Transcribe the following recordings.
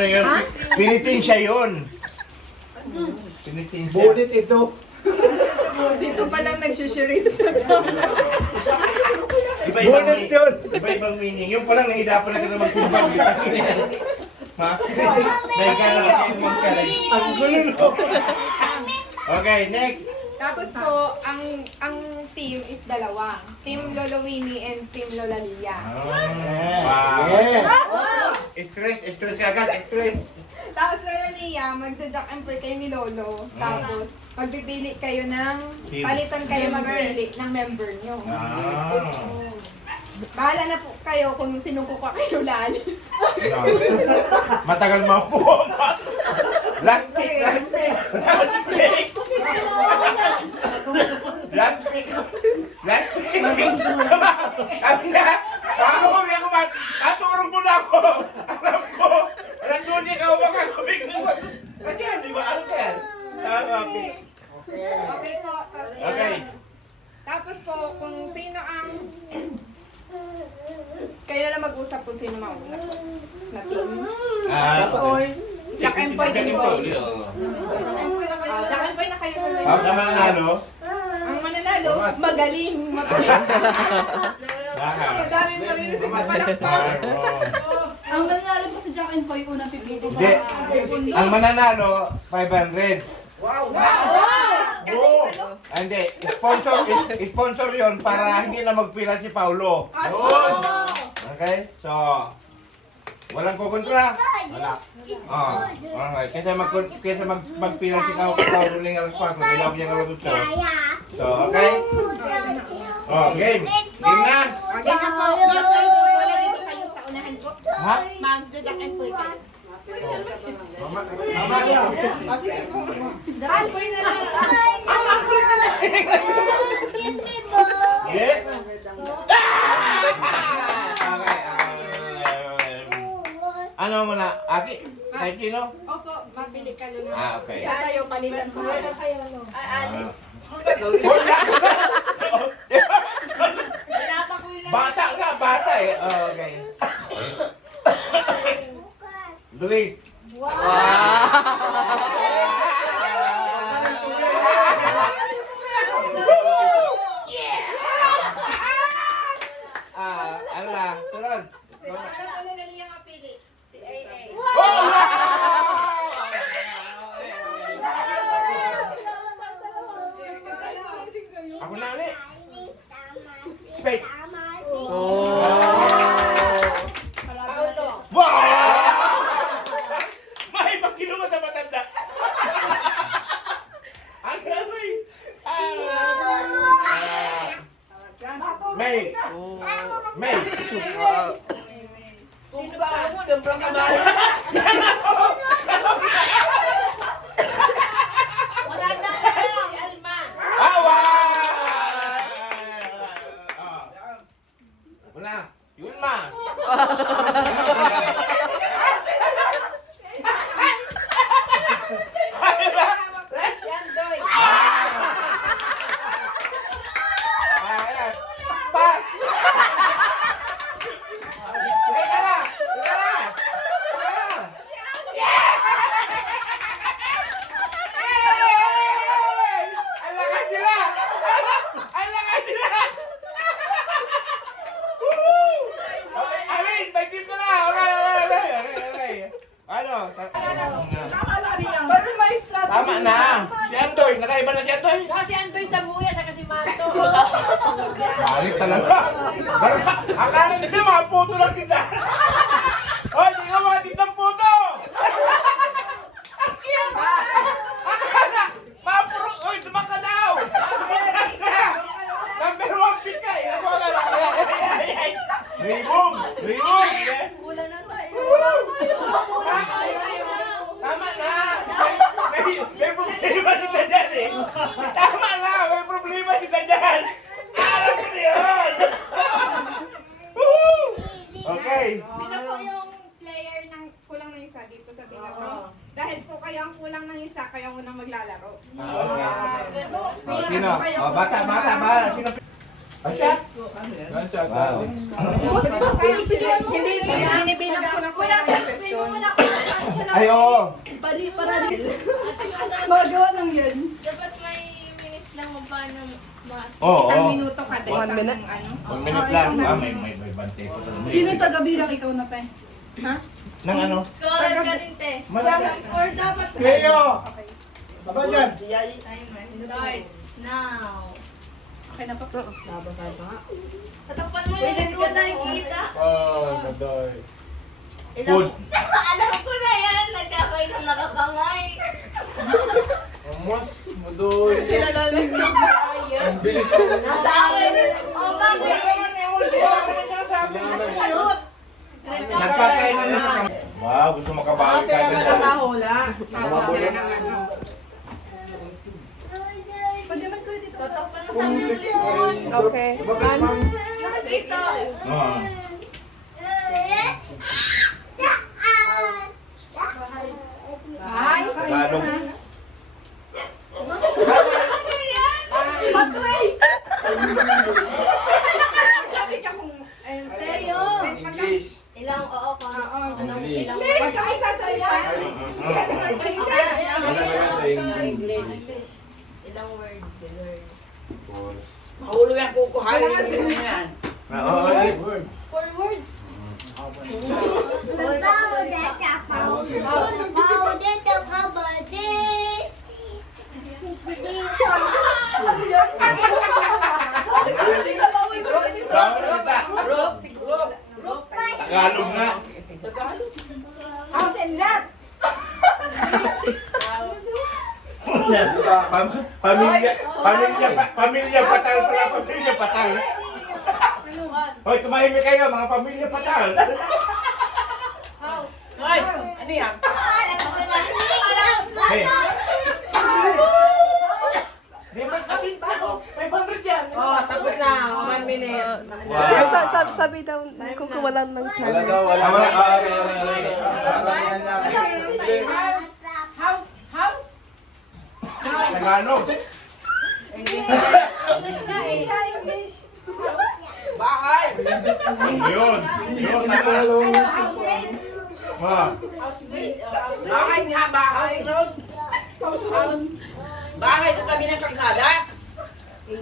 Ano yun? Pinitin siya yun. Pinitin siya. Bunit ito. Dito pa lang nagsushirit sa Iba-ibang Bunit yun. Iba-ibang meaning. Yung palang nahirapan na ka na magtumbang. Ha? Dahil ka lang kayo magkaray. Ang gulo. Okay, next. Tapos po, ang team is dalawa. Team Lolo Winnie and Team Lola Lia. Wow. Yeah. Stress ka agad, stress. Tapos Lola Lia, magja-jack and play kayo ni Lolo. Tapos, magbibili kayo ng, Team. palitan kayo magbili ng member nyo. Ah. Bahala na po kayo kung sino po pa kayo lalis. No. Matagal mo po. Last pick. Sabi na, pakahuli ako man. Taturong mo na ako. Alam ko. Randuli ka ba ka kumig mo? Kasi yan, di ba? Ano ka yan? Okay. Okay po. Okay. Tapos po, kung sino ang... Kayo na lang mag-usap kung sino mauna po na team. Jack and Boy din po. Jack and Boy na kayo tuloy. Ang mananalo? Ang mananalo, magaling. Madaming marinisip na palakpak. Ang mananalo po sa Jack and Boy, unang pipili. Hindi. Ang mananalo, 500. Wow! Hindi. Sponsor yun para hindi na magpila si Paulo. Okay? So, walang kukontra? Wala. Oh, alright. Kaysa magpila si Paulo ng alas 4, kailangan niya nga ito. So, okay? Oh, game. Game na? Okay na po. Wala dito kayo sa unahan po. Ha? Mag-jack and Boy kayo. Tama niya. Sige po. Jack and Boy na lang. Hindi? Ano mo na? Aki? Kahit sino? Opo, mabili ka lang. Okay. Isa sa'yo, palitan ko. Alice. Bata ka, bata eh. Oh, okay. Luis. Ano na? Sunod. Alam ko na Lia ang apili. Si AA. Ako na ulit. Spade. Wow! May pagkilo ka sa matanda. Ang gano'y. May. May. Sino ba ako? Sobrang kamali. Wala na ko si Alma. Awa! Wala. Yun ma. Si Andoy. Pass! Teka na! Teka na! Ang lakas nila! Ang lakas nila! Okay, Alin, may tip ka na! Okay. Ano? Pero may strategy. Tama na! Si Andoy! Nakaiba na si Andoy! Kasi Andoy sa buya, saka si Mato. Balik talaga! Akala nila mga puto lang kita! Hoy, di ka mga titang puto! Akala! Mga puro! Hoy, dumang ka daw! Number 1 pick ka! Ilan mo ka lang! Ribong! Ribong! Wala na tayo. Tama na! May problema si Dajan eh! Tama na! May problema si Dajan! Alam ko na yun! Woo! Okay! Sino po yung player ng kulang ng isa dito sa binatang? Dahil po kayo ang kulang ng isa, kayo ang unang maglalaro. Okay. Pila Sino? na po kayo Oh, kung bata. sino ang- Sino? Asya? Gunshot, Wow. Alex. Hindi, binibilang ko lang po Wala yung ka, explain question. mo muna kung ano siya na. Ay, oo. Para rin. Magawa ng yan. Dapat may minutes lang mo paano Oo. Isang minuto kada isang ano. 1 minute lang. May bante ko. Sino taga-bilang ikaw na tayo? Ha? Nang ano? Scholar ka rin, te. Malaki. Or dapat Leo! Okay. Baba dyan! timer starts now. Okay na pa. Tatakpan mo yung hindi ko nakikita. Oh, nadoy. Food. Alam ko na yan. Nagkakain ng nakakamay. Amos, madoy. Ang bilis mo. Nasa akin. O, bakit? Nagkakain na naman. Wow, gusto makabawi ka agad. Nakahula. Tawag sila ng ano. Pwede man ko dito. Tatakpan mo sa amin yung limon. Okay. Nakikita. Oo. Ay! Tagalog. Sabi ka kung... Teo. English. Ilang oo ka. Anong English. ilang Huwag ka magsasalita. English. Ilang word. Mahulog yan kukuhain. Wala nga sila. Yan. Oo. 4 words. Bawal kita. Tagalog nga. House and lot. Pamilya patal pala, pamilya patal. Hoy, tumahimik kayo, mga pamilya patal. House. Hoy, ano yan? Hey. Di ba kapit pa ako? 500 yan. Oh, tapos na. 1 minute. Wow. Sabi daw, kukuha lang ng Wala channel. daw, wala. Ah, wala. Ah, okay. House. House. Tagalog. English na eh. English. Bahay. Yun. Yun. Tagalog. Housemate. Ah. Housemate. Bahay nga, bahay. House. Bahay sa tabi ng kalsada. Sa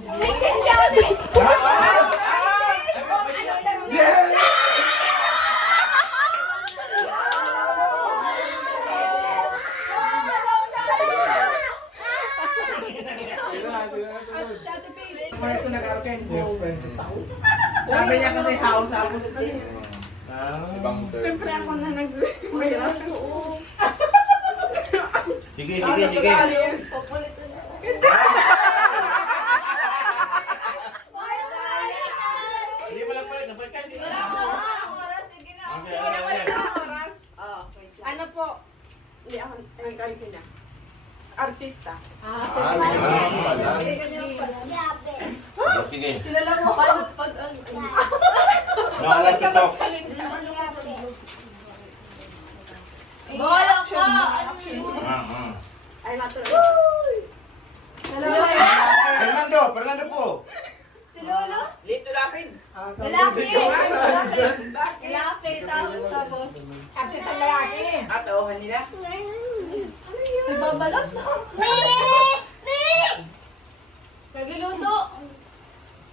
Ate Pili. Muna ito nag-open. Sabi niya kasi house. Tapos Ibang term. Siyempre ako na nagsumayroon. Sige, sige, sige. Hindi mo lang pala. Dapat ka. Hindi na. Oras. Sige na. Okay, Wala okay, okay. na oras. Ano po? Artista. Sige. Kilala mo pag Nakalat ito. Bola ka. Ano yun? Fernando, Fernando po. Si Lolo? Lito lapid. Lalaki. Lalaki. Tapos. At tauhan nila. Nagbabalot. Nagluluto.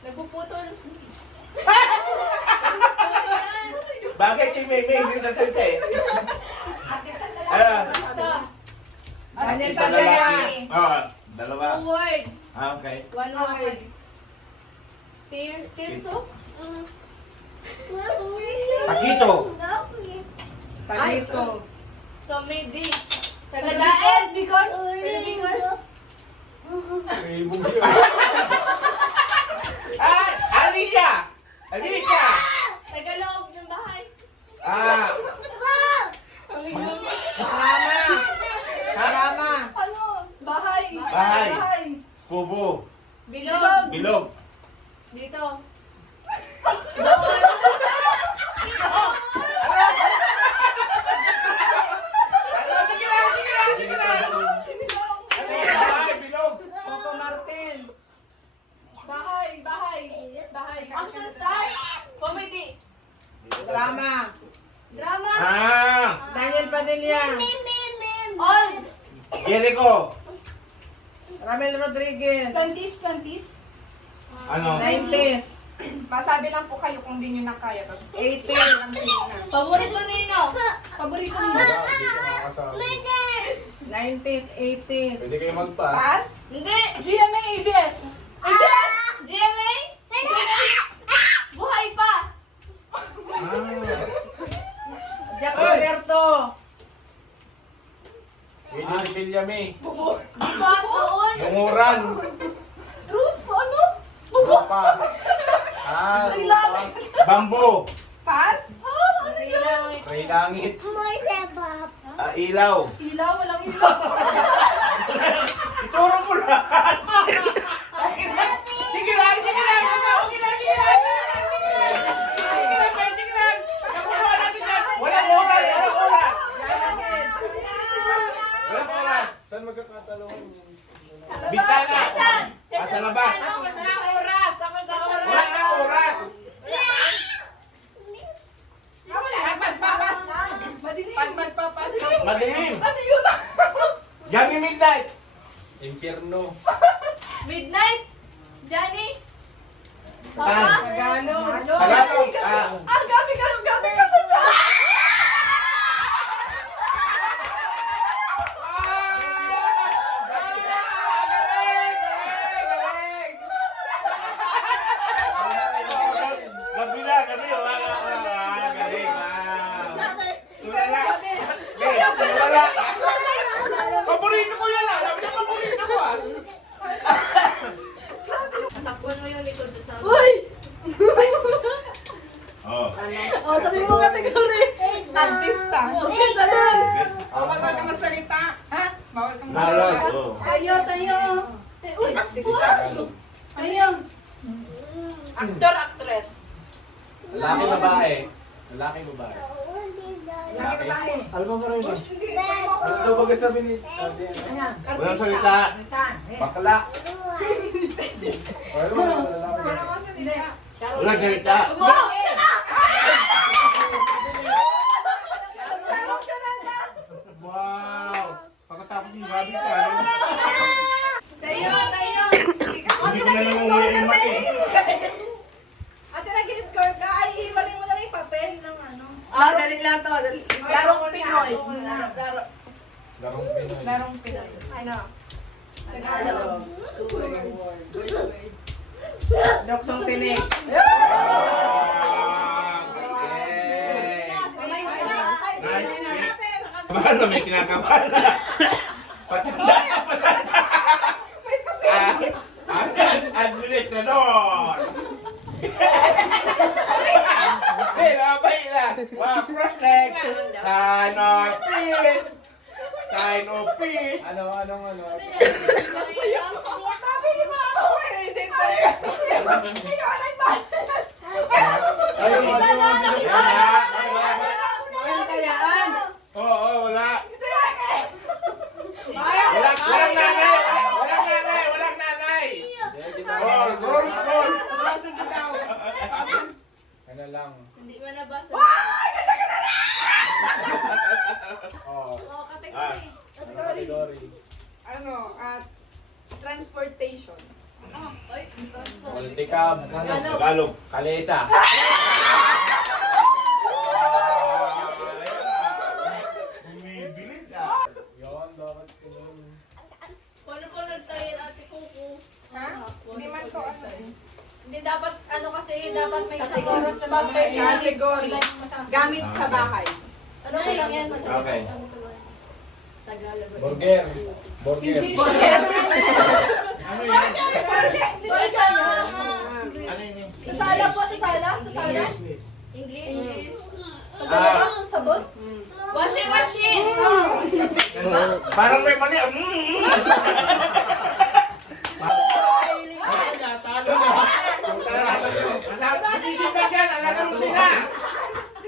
Nagpuputol. Bagay kay May May, hindi sasalita eh. Ah, Basta. Daniel kita lalaki. Tagayani. Ah, dalawa. 2 words. Ah, okay. 1 word. Tirso? Pakito. Palito. Comedy. Tagadaen. Bicol. Bicol. Ah, Alicia! Alicia! Tagalog ng bahay. Ah, Drama. Ano? Bahay. Bahay. Kubo. Bilog. Bilog. Dito. Ano? Sige na, sige na, sige na. Ano? Bahay, bilog. Coco Martin. Bahay. Bahay. Action star. Comedy. Drama. Drama. Daniel Padilla. Old. Jericho. Ramel Rodriguez. 20s. Ano? 90s. Pasabi lang po kayo kung di nyo na kaya. Tapos 80s. Paborito nino. Paborito nino. Wala, hindi ka makakasama. 90s, 80s. Pwede kayo mag-pass. pass. Hindi. GMA ABS. ABS. GMA. Buhay pa. Jack Roberto. Pwede ni Villame. Dito at noon. Bunguran. Roof. Ano? Lupa. Lupa. Bamboo. Pass. Ano yun? Ray Langit. Ilaw. Ilaw. Walang ilaw. Ituro mo lahat. Sige lang. Sige lang. Walang oras. Saan magkakatalungan yun? Bintana. Sa labas. Wala na oras. Pag magpapas. Madilim. Pag magpapas. Madilim. Ano yun? Yummy midnight. Impierno. Midnight. Johnny. Ah. Papa. Tagalog. Gabi ka sa Gabi na, gabi. Galing. Tulala. Tulala. Paborito ko yan ah. Sabi niya paborito ko ah. Takbuhan mo yung likod sa Uy! Oh. Oh, sabi mo category. Artista. Okay, sabi. Bawal ka magsalita. Ha? Bawal ka Nalog. magsalita. Oh. Tayo. Uy! Tagalog. Ayun. Actor, actress. Lalaki, babae. Lalaki, babae. Lalaki. Alam mo rin. Ano daw ba sabi ni... Walang salita. Bakla. Ano? Lalaki. Wala ka salita. Walang salita. Wow! Wow. Pagkatapos yung gabi ka. ano? Tayo. Hindi ko na namumuli yung mati. Ate, nag-score ka. Ay, hiwalay mo na lang yung papel ng ano. Dali lang to. Larong Pinoy. Larong Pinoy. Larong Pinoy. Ano? Tagalog. Doksong Pinik. Paano may kinakabahan na? Patanda ka, patanda! Administrador! Hey, labay na! Wow, cross leg! Sign of peace! Sign of peace! Ano? Sabi ni ba ako? Hindi tayo. Ikaw lang ba? Oo, wala. Walang nanay! Walang nanay! Roll! Ano lang. Hindi mo nabasa. Oh. Oh, category. Category. Ano, transportation. Ay, transport. Multicab. Tagalog. Kalesa. Bumibilis ah. Yun, dapat yun. Paano po nagtayo ate Kuku? Ha? Hindi man to ano. Hindi dapat, ano kasi, dapat may isang oras na bagay. Category. Gamit sa bahay. Ano lang yan? Okay. Burger. Burger. Hindi. Ano yan? Hindi ka na. Ano yun? Sa sala po, sa sala? Sa sala? English. Sabon? Washing machine! Parang may mali. Masisipan yan, alas rutin na.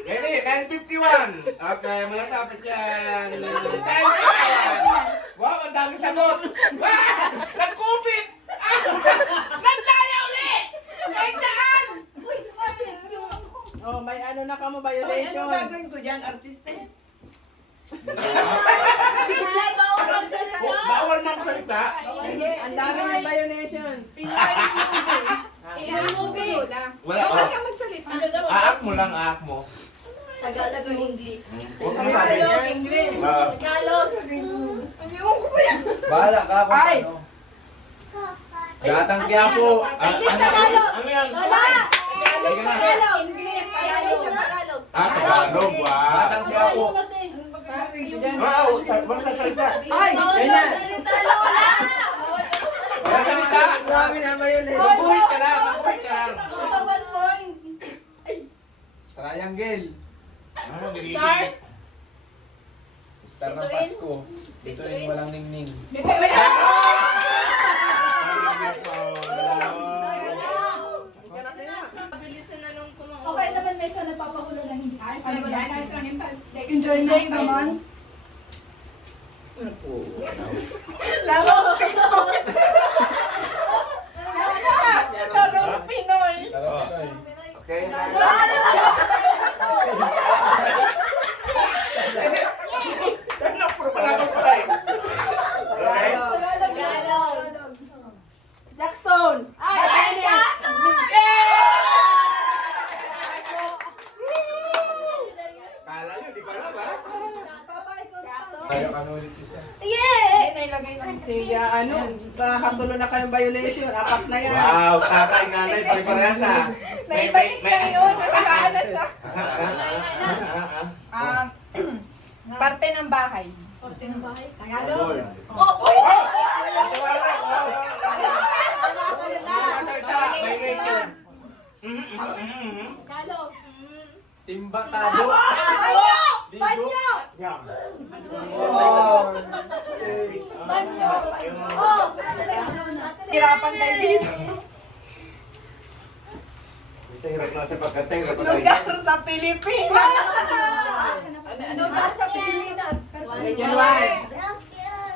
Ready, 9:51. Okay, malatapit yan. 9:51. Wow, ang daming sagot. Nag-COVID! Nagdaya ulit! May daan! Oh, may ano na ka mo, So, ano violation. gagawin ko dyan, artiste? Bigla ba ako magsalita? Bawal magsalita. Ang dami ng violation. Pinoy movie. Lola. Wala, Bawal oh. ka magsalita. Aak mo lang, aak mo. Tagalog o English? Huwag mo sabi. English. Tagalog. Ewan ko sa'yo. Bahala ka kung Ay! ano. Gatang Quiapo. English, Tagalog. Ano yan? Lola! English, Tagalog. English, Tagalog. Tagalog. Tagalog, wow. Gatang Quiapo. Wow, wala salita. Ay! Ganyan! Salita, Lola! Wala salita. Ang dami ng violation. Magbuhay ka lang, magbuhay ka lang. 1 point. Triangle. Ano, nililipit. Star ng Pasko. Bituin walang ningning. Okay naman may isa nagpapagulo na hindi. Enjoyment naman. Laro Pinoy. Laro Pinoy. Tara, Pinoy. Okay. Ano, puro malaman ko tayo. Okay? Tagalog. Jackstone! Ay, Kala nyo, di ko alam ha? Kaya ka na ulit isa. Si ano, nakakatulo na ka ng violation. 4 na yan. Wow, tatay, nanay, pare-parehas ha. Naibalik na yun. Natagaan na siya. Parte ng bahay. Korte ng bahay. Tagalog. Oh, uy! Tagalog. Timba tado. Banyo! Oh. Banyo! Oh! Hirapan tayo dito. Ito hirap na sa pagkatay, hirap na Lugar tayo. sa Pilipinas. Lugar sa Pilipinas. Ganyan one.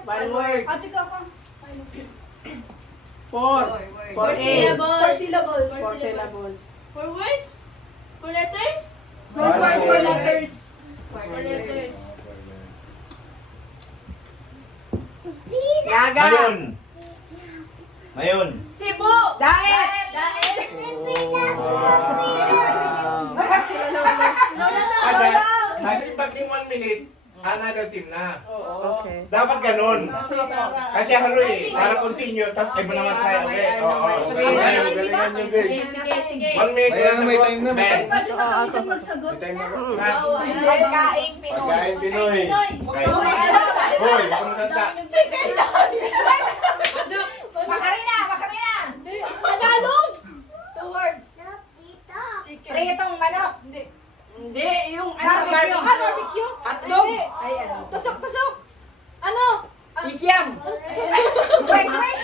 One word. Ate ka pa. 4. 4 Syllables. 4 syllables. 4 syllables. 4 words? 4 letters? One word, 4 letters. 4 letters. Laga. Mayon. Mayon. Cebu! Daet. Daet! Ada, natin pag yung 1 minute, another team na. Okay. Dapat ganun. Kasi halo eh, para continue, tapos iba naman tayo ulit. Oo. Galingan nyo, guys. Sige, sige. 1 minute May ano, may sagot, time na, may Ben. time. Pwede na kami dyan magsagot. May time na. Pagkain Pinoy. Pagkain Pinoy. Pinoy! Okay. Hoy, baka maganda. Chicken joy. Makarina! Makarina! Tagalog! 2 words. Chicken. Pritong manok. Hindi. Hindi, yung Barbecue. Ah, barbecue? Hotdog. Hindi. Ay, ano? Tusok-tusok. Ano? Kikiam. Kwek-kwek.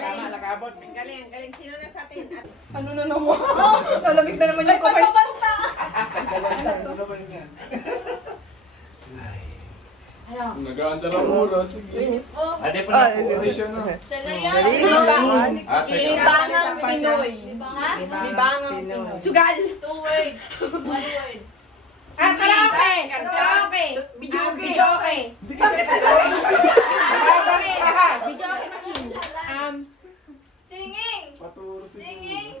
Tama, nakabot. Galing, galing. Sino na sa atin? Ano na naman? Nalamig na naman yung kamay. Nag-aanda ng oras. Sige. Ate pa na po. Operation na. Sana yan. Libangang Pinoy. Ha? Libangang Pinoy. Sugal. 2 words. 1 word. Karaoke. Karaoke. Videoke. Videoke. Videoke machine. Singing. Paturo si Singing.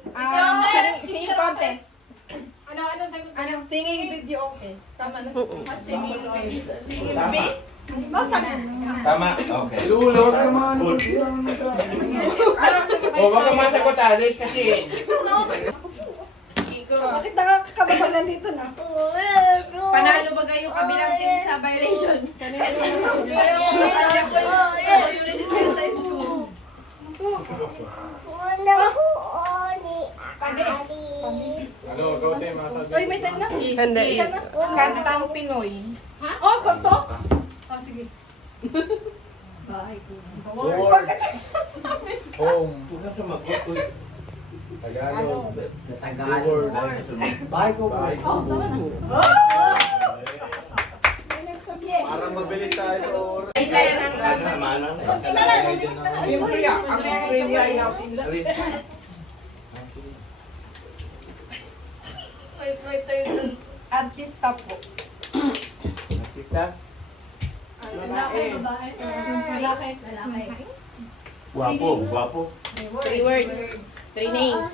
Singing contest. Ano sagot? Ano? Singing video. Okay. Tama na. Singing. Singing bee? Oh, sabi. Tama, okay. Lulo ka naman. O, wag ka masagot, Alice, kasi Bakit nakakakababalan dito na? Panalo ba kayo kabilang team sa violation? Sa school. Ano, go team, masabi. Uy, may time na. Hindi. Kantang Pinoy. Oh, kanto? Oh, sige. Home. Tagalog. Tagalog. Bahay ko. Bahay ko. Oh, tama na. Para mabilis tayo sa oras. Ay, kaya ng Tingnan na, yung priya. Ang priya ay Wait tayo dun. Artista po. Nakita? Lalaki, babae. Lalaki. Lalaki. Guwapo, guwapo. 3 words. 3 names.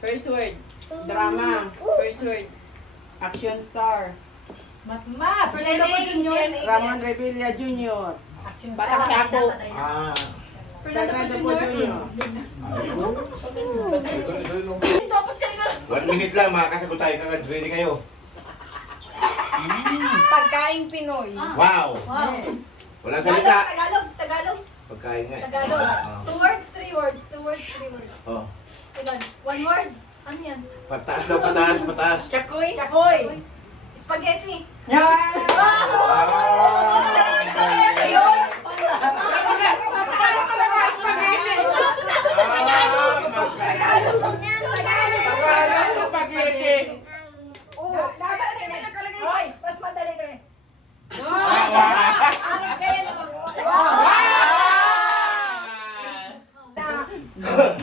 First word, drama. First word, action star. Mat. Fernando Jr. Ramon Revilla Jr. Action Batang star. Quiapo. Ah. Fernando Fernando Jr. Jr. Dapat kayo na. 1 minute lang, makakasagot tayo kagad. Ready kayo? Pagkaing Pinoy. Wow! Wow. Walang salita. Tagalog. Pagkain nga. Tagalog. Ah. 2 words, 3 words. 2 words, 3 words. Oh. Ilan? 1 word. Ano yan? Pataas daw, pataas, pataas. Chakoy. Spaghetti. Yan. Ayun. Hoy, mas madali to eh. Arap kayo no.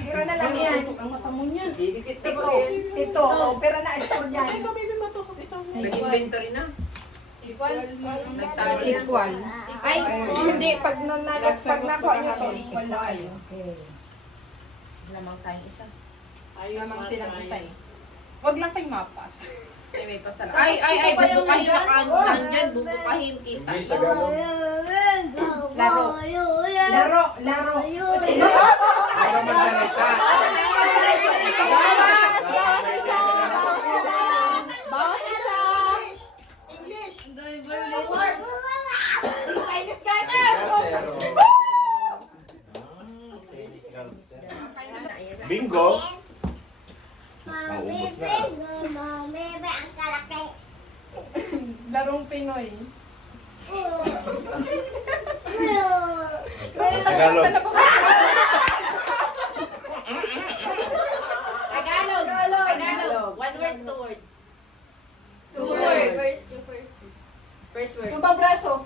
Pero na lang yan. Ang mata mo niyan. Tito. Pero na-stone yan. Naging inventory na. Equal. Equal. Ay, hindi. Pag nakuha nyo to, equal na kayo. Lamang tayong isa. Lamang silang isa eh. Huwag lang kayo mapas. Ay, bubukahin na kanyan dyan. Bubukahin kita. Laro. Laro. Para magsalita. Bawat isa. English. Words. Chinese guy. Bingo. Maubos na. Larong Pinoy. Tagalog. Tagalog. 1 word, 2 words. 2 words. First word. Yung bang braso?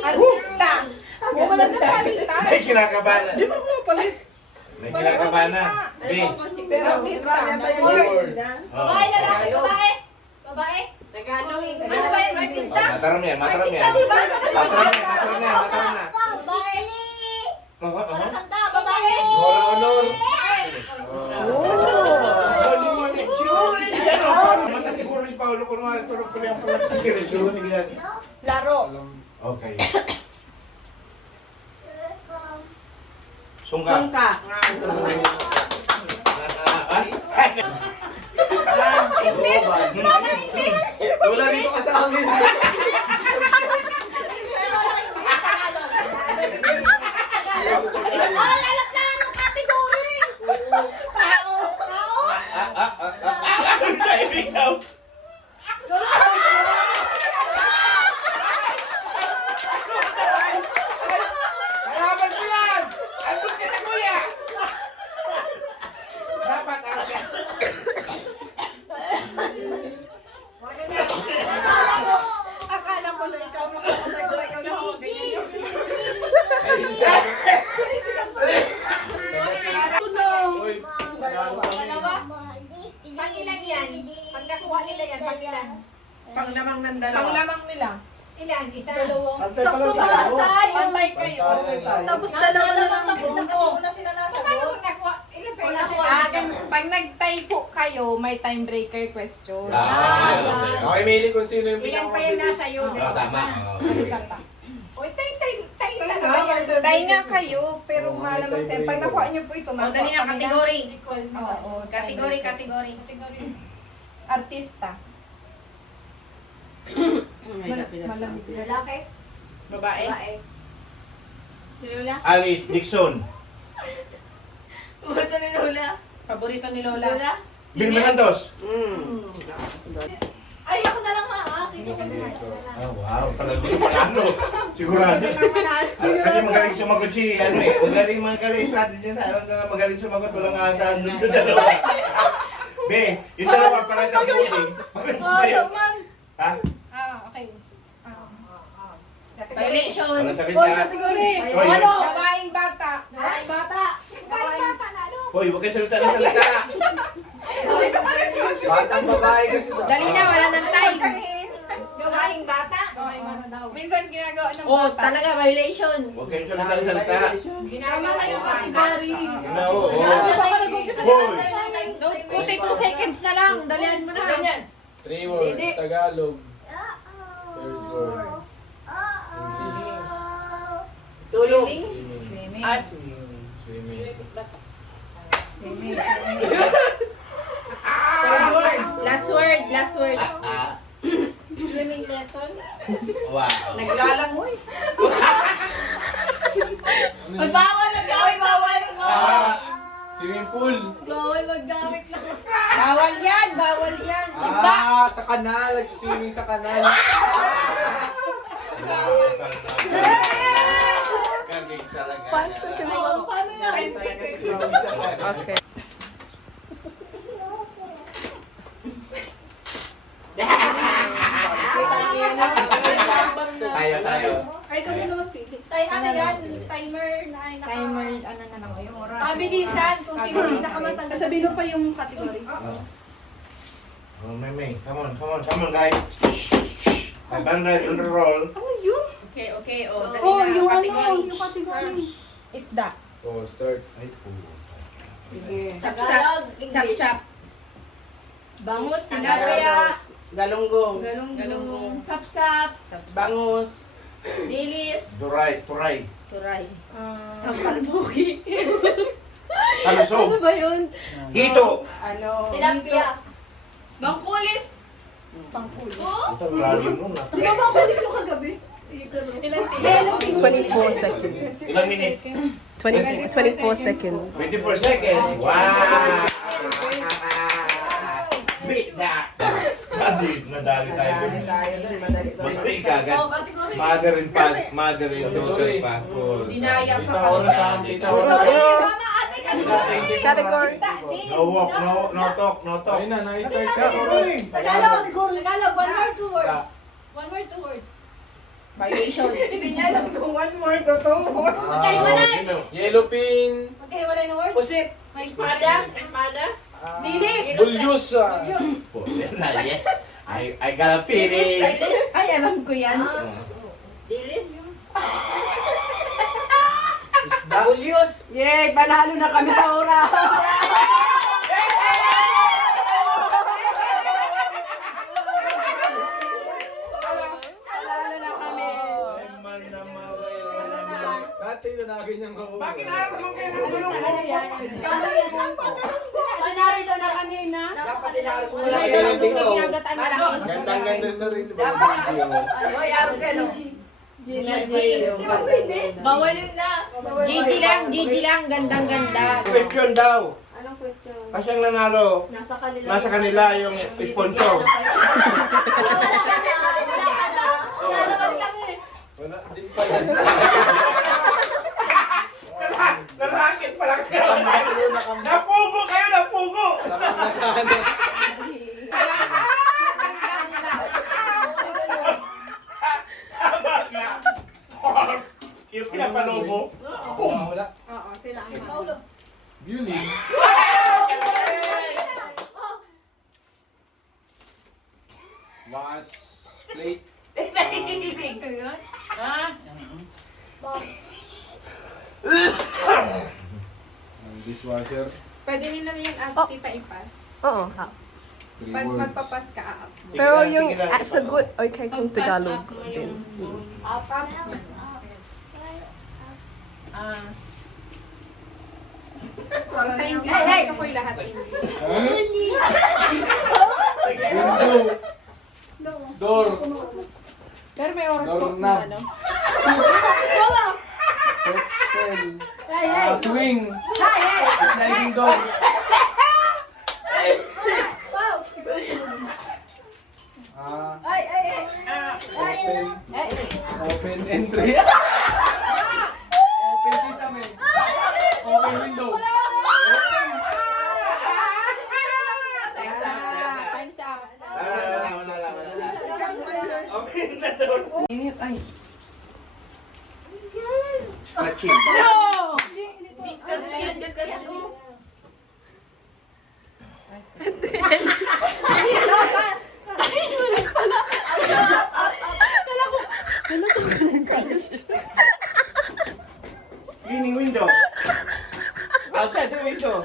Artista. Wala sa palitan. May kinakabahan na. Di ba pumapalit? May kinakabahan na. B. Pero artista. Words. Oh. Babae, lalaki, babae. Babae. Tagalog. Ano ba yun? Artista? Mataram yan, mataram yan. Artista, di ba? Mataram na. Babae. Aha. Kanta, babae. Wala honor. Mata siguro si Paolo kung makatulog ko lang pala sa kirito. Laro. Okay. Sungka. Sungka. Wala dito ka sa amin. Alat na anong category? Tao. Ikaw. Kalaban ko yan! Andun ka na, kuya! Dapat, okay. Akala ko na ikaw na pumatay ko ba ikaw na pumatay. Dalawa. Pangilan yan? Pag nakuha nila yan, pangilan? Panglamang ng dalawa. Panglamang nila. Ilan? Isa? Dalawang. Sakto ba sa ayo? Pantay kayo. Tapos dalawa na lang Tapos na kasi una sila nasagot. Ilan pa yun? Pag nag-tie po kayo, may tiebreaker question. Okay, Mili, kung sino yung Ilan pa yung nasa iyo? Tama. Isa pa. Uy, tay talaga yan. Tie nga kayo, pero malamang siya. Pag nakuha niyo po ito, O, dali na, kategory. Oo, Kategory. Artista. Malamig. Lalaki? Babae. Si Lola? Alice Dixon. Pumunta ni Lola? Paborito ni Lola. Lola? Bill Melandos. Ay, ako na lang maaakin. Oh, wow, talaga panalo. Sigurado. Kasi magaling sumagot si, magaling strategy na. Magaling sumagot, walang asahan doon sa dalawa. Be, yung dalawa para sa puling. Ha? Okay. Violation. Wala salita. Hoy, Gawaing bata. Ay, bata. hoy, huwag kayo salita ng salita. Batang babae kasi daw. Dali na, wala nang time. Gawaing bata. Minsan ginagawa ng Oh, bata. talaga, violation. Huwag kayo salita ng salita. Ginagawa Tama na yung ng bata. category. No, oo. Baka nag-umpisa Hoy. No, 2 seconds na lang. Dalihan mo na. 3 words, Tagalog. First word. English. Tulong. Swimming. Swimming. Last word, last word. Swimming lesson. Wow. Naglalangoy. Bawal maggamit, bawal. Swimming pool. Bawal maggamit na. Bawal yan, bawal yan. Sa kanal. Nagsiswimming sa kanal. Galing talaga. Paano yan? Okay. Tayo. Ay, kami na magpili. Ano yan? Timer na ay naka... Timer, ano na lang yung oras. Pabilisan kung sino yung pinakamatagal. Sabihin mo pa yung category. Oh, May. Come on, guys. 500 on the roll. Ano yun? Okay, oh. Dali Oh, na, yung ano, category. yung category. Isda. Oh, start. Sap-sap. Sap-sap. Bangus, tilapia, Galunggong. galunggong, Sapsap. Bangus. dilis, Turay. turay, tampalbuki, Kalusog. Ano ba yun? Hito. Ano? Tilapia. Bangkulis. Ito ang lalim nun. Di ba bangkulis yung kagabi? Ilan 24 seconds. Ilang minute? 24 seconds. 24 seconds. Wow! Beat that! Nadali tayo dun. Madali kagad. Oh, category. Mother and daughter pa. dinaya pa Kita kami. oras sa akin. Kita oras. Mama, ate, Category. No walk, no talk. Ayun na, na-start ka. Tagalog. Tagalog. 1 word, 2 words. 1 word, 2 words. Violation. Hindi niya alam kung one word o two words. Magkahiwalay. Yellow pin. Magkahiwalay ng words. Pusit. May espada. Espada. Dilis. Bulyus. Yun. I got a feeling. Ay, alam ko yan. Dilis. Isda. Bulyos. Yay! Panalo na kami sa oras. Panalo na kami. Dati na nagin niyang gawin. Bakit araw mo kayo ano yan? Panalo na kanina. Dapat inaro mo Wala lang. ka lang kung nagagatan na lang. Gandang-ganda sa rin. Video. Hoy, araw kayo. Bawal yun na. GG lang, gandang-ganda. Question daw. Anong question? Kasi ang nanalo, nasa kanila yung sponsor. Wala, din pa yan. Narakit pala kayo. Napugo kayo, napugo. Tama nga. Yung pinapalobo. Wala. Oo, sila ang Paulo. Viewing. Last plate. Dishwasher. Pwede nila yung tita ipas. Oo. Three Pag words. magpapas ka, up. Pero yung sagot, okay kung Tagalog din. Apat. Basta English, ito ko yung lahat English. Window. Door. Pero may oras Door po na. ano. Hotel. Hey, hey. Swing. Hey, hey. Sliding door. Wow. Ay, ay, ay. Open. Ay. Open entry. Open sesame. Open window. Init, ay. Scratching. Cleaning window. Outside the window.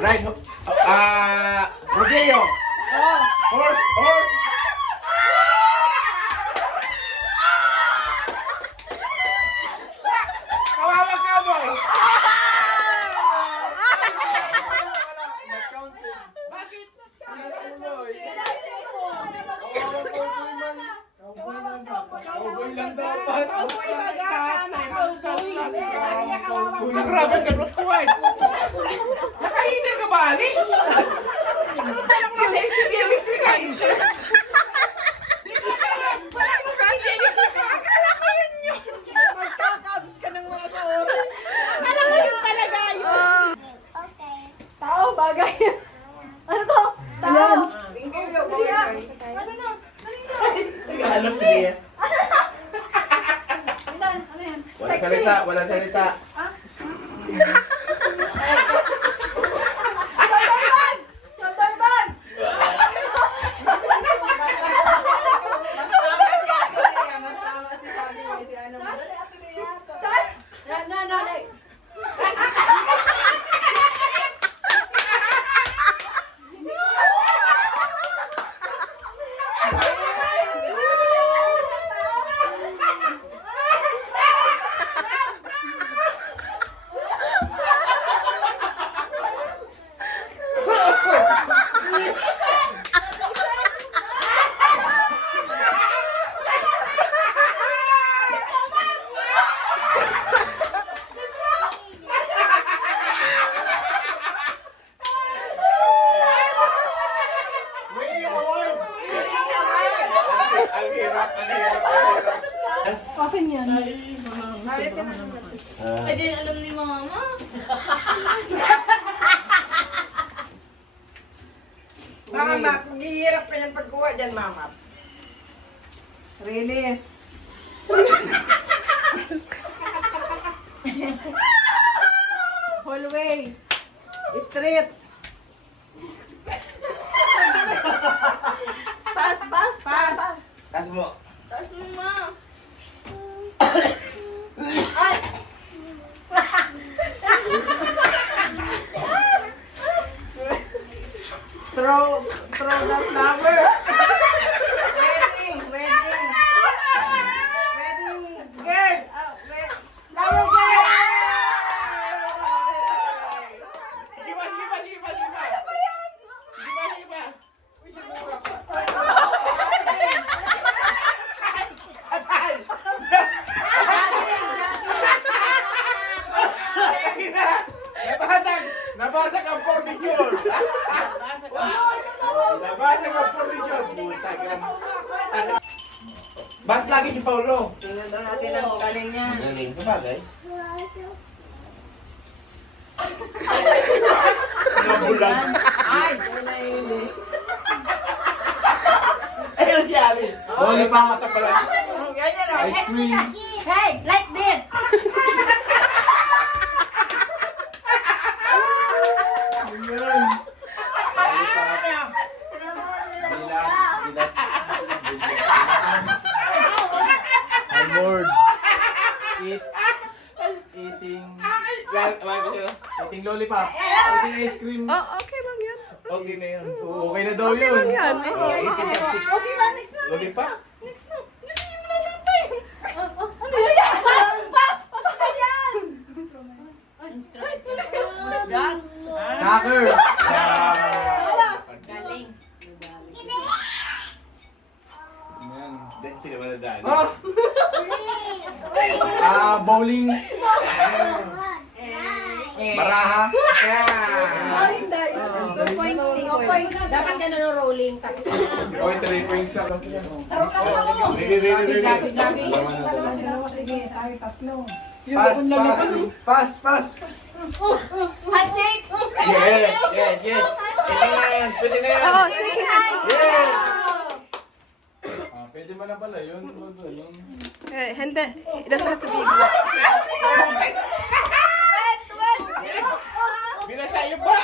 Right. Rodeo. Horse. Kawawa cowboy. Bakit? Cowboy lang dapat. Grabe ka, not quite. Nakahina ka ba, Ali? Kasi hindi electric ka, insurance. Magkakabs ka ng mga sa oras. Alam mo yun talaga yun. Tao, bagay. Ano to? Tao. Ano na? Naghahanap niya. Ano yan? Walang salita. Shoulder bag! Sash! Like. Ang hirap. Open yan. Ay, din alam ni mama. Mama, maghihirap pa yung pagkuha dyan, mama. Release. Hallway. Street. Pass. Taas mo. Taas mo, ma. Throw the flower. Wedding girl. Flower girl. Sipa. Atay! Nabasag ang furniture. Nabasag ang furniture. Puta ka. Bakit lagi si Paulo? Tingnan daw natin ang galing niya. Galing ka ba, guys? Nabulag. Ay, naiinis. Ayun si Alice. Loli pa. Mata pala. Ganyan o. Ice cream. Hey, like this. Ayan. I'm bored. Eating lollipop. Eating ice cream. Oh, okay lang yan. Okay na yun. Okay na daw yun. Lang yan. O, si Ma, next na. Lollipop? Next na. Yung lalapay. Ano yan? Pass! Pasok ka yan! Soccer. Galing. Ayan. Hindi naman nadali. Bowling. Baraha. Yeah. 2 points. points. Dapat ganun ang rolling. Tapos Okay, 3 points na lang. Ready. Dalawa sila. Sige, tayo tatlo. Pass. Handshake! Yes. Pwede na yan. Oo, shaking hands. Yes. Pwede mo na pala yun. Hindi. It doesn't have to be exact. Binasa yung ba?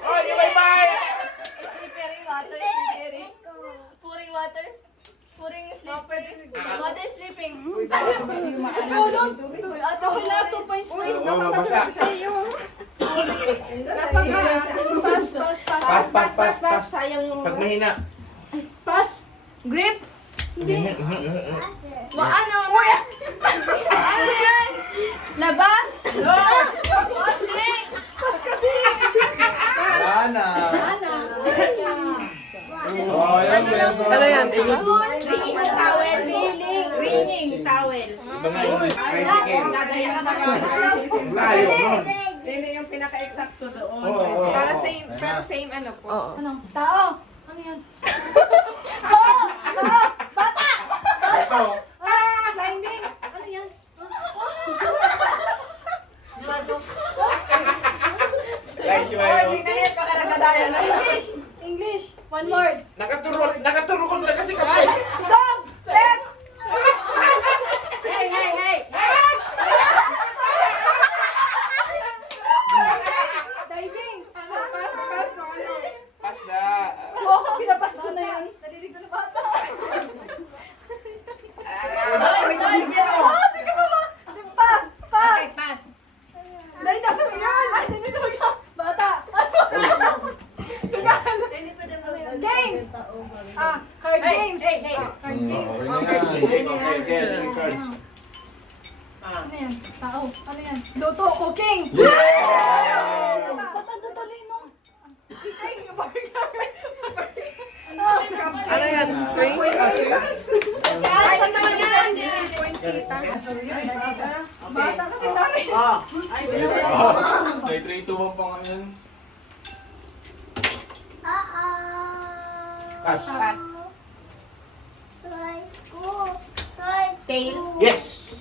Oh, yung bye-bye. Slippery water, slippery. Pouring water. Pouring slip. Water slipping. Ato ko lang 2 points. Oh, basa. Pass. Sayang yung... Pag mahina. Pass. Grip. Hindi. Ano? Ano yan? Laban? Shake. Pass kasi. Wala na. Ana. Oh, yan. Ano yan? Ringing towel. Ringing towel. Mga English. Layo nun. Yun yung pinaka-exacto doon. Oo. Pero same ano po. Oo. Ano? Tao. Ano yan? Ito. Climbing. Ano yan? Thank you, Ayo. yan, baka nagadaya na. English. One word. Nakaturukon na kasi kapay. Hey. Diving. Pass na. Oo, pinapas ko na yan. Narinig ko na bata. Pass. Okay, pass. Nasa yan. Narinig ko na. Bata. Games. Card games. Card games. Okay. Ano yan? Tao. Ano yan? Luto. Cooking. Yeah! Ba't ang luto ninong? Ano? Ano yan? Drink? Ano naman yan? Bata kasi dami. May 3, 2, 1 pa nga yan. Pass. Tail. Yes!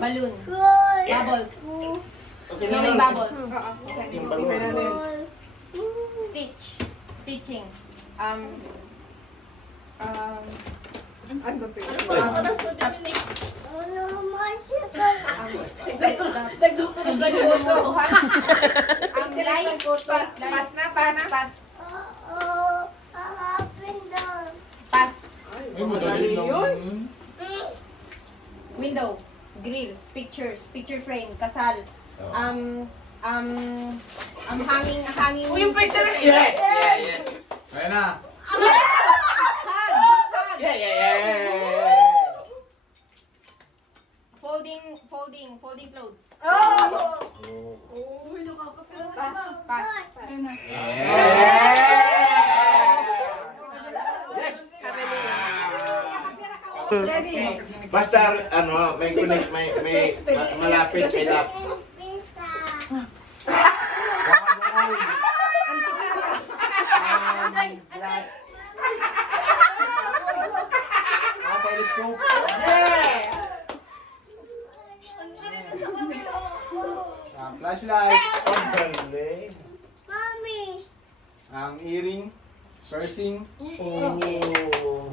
Balloon. Bubbles. Okay No, na may lang. bubbles. Yung balon. Stitch. Stitching. Chopstick. Pass. Ay, madali lang yun. Window. Grills. Pictures. Picture frame. Kasal. Hanging. Yung picture. Yes! Ayan na. Yeah! Folding clothes. Ready? Basta may connect, may malapit, may lap. Telescope. Flashlight. Ang galing. Ang earring. Piercing. Oh.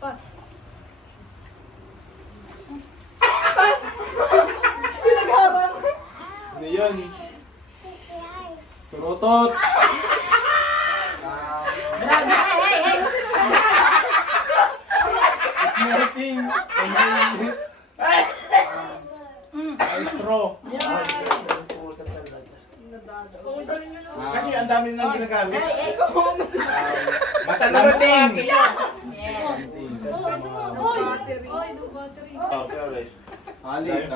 Pass. Ano yun? Turutot. Smoking. Maestro. Kasi ang dami nang ginagamit. Matanda Lambing. mo akin yun. Oy, do battery. Okay. Halit.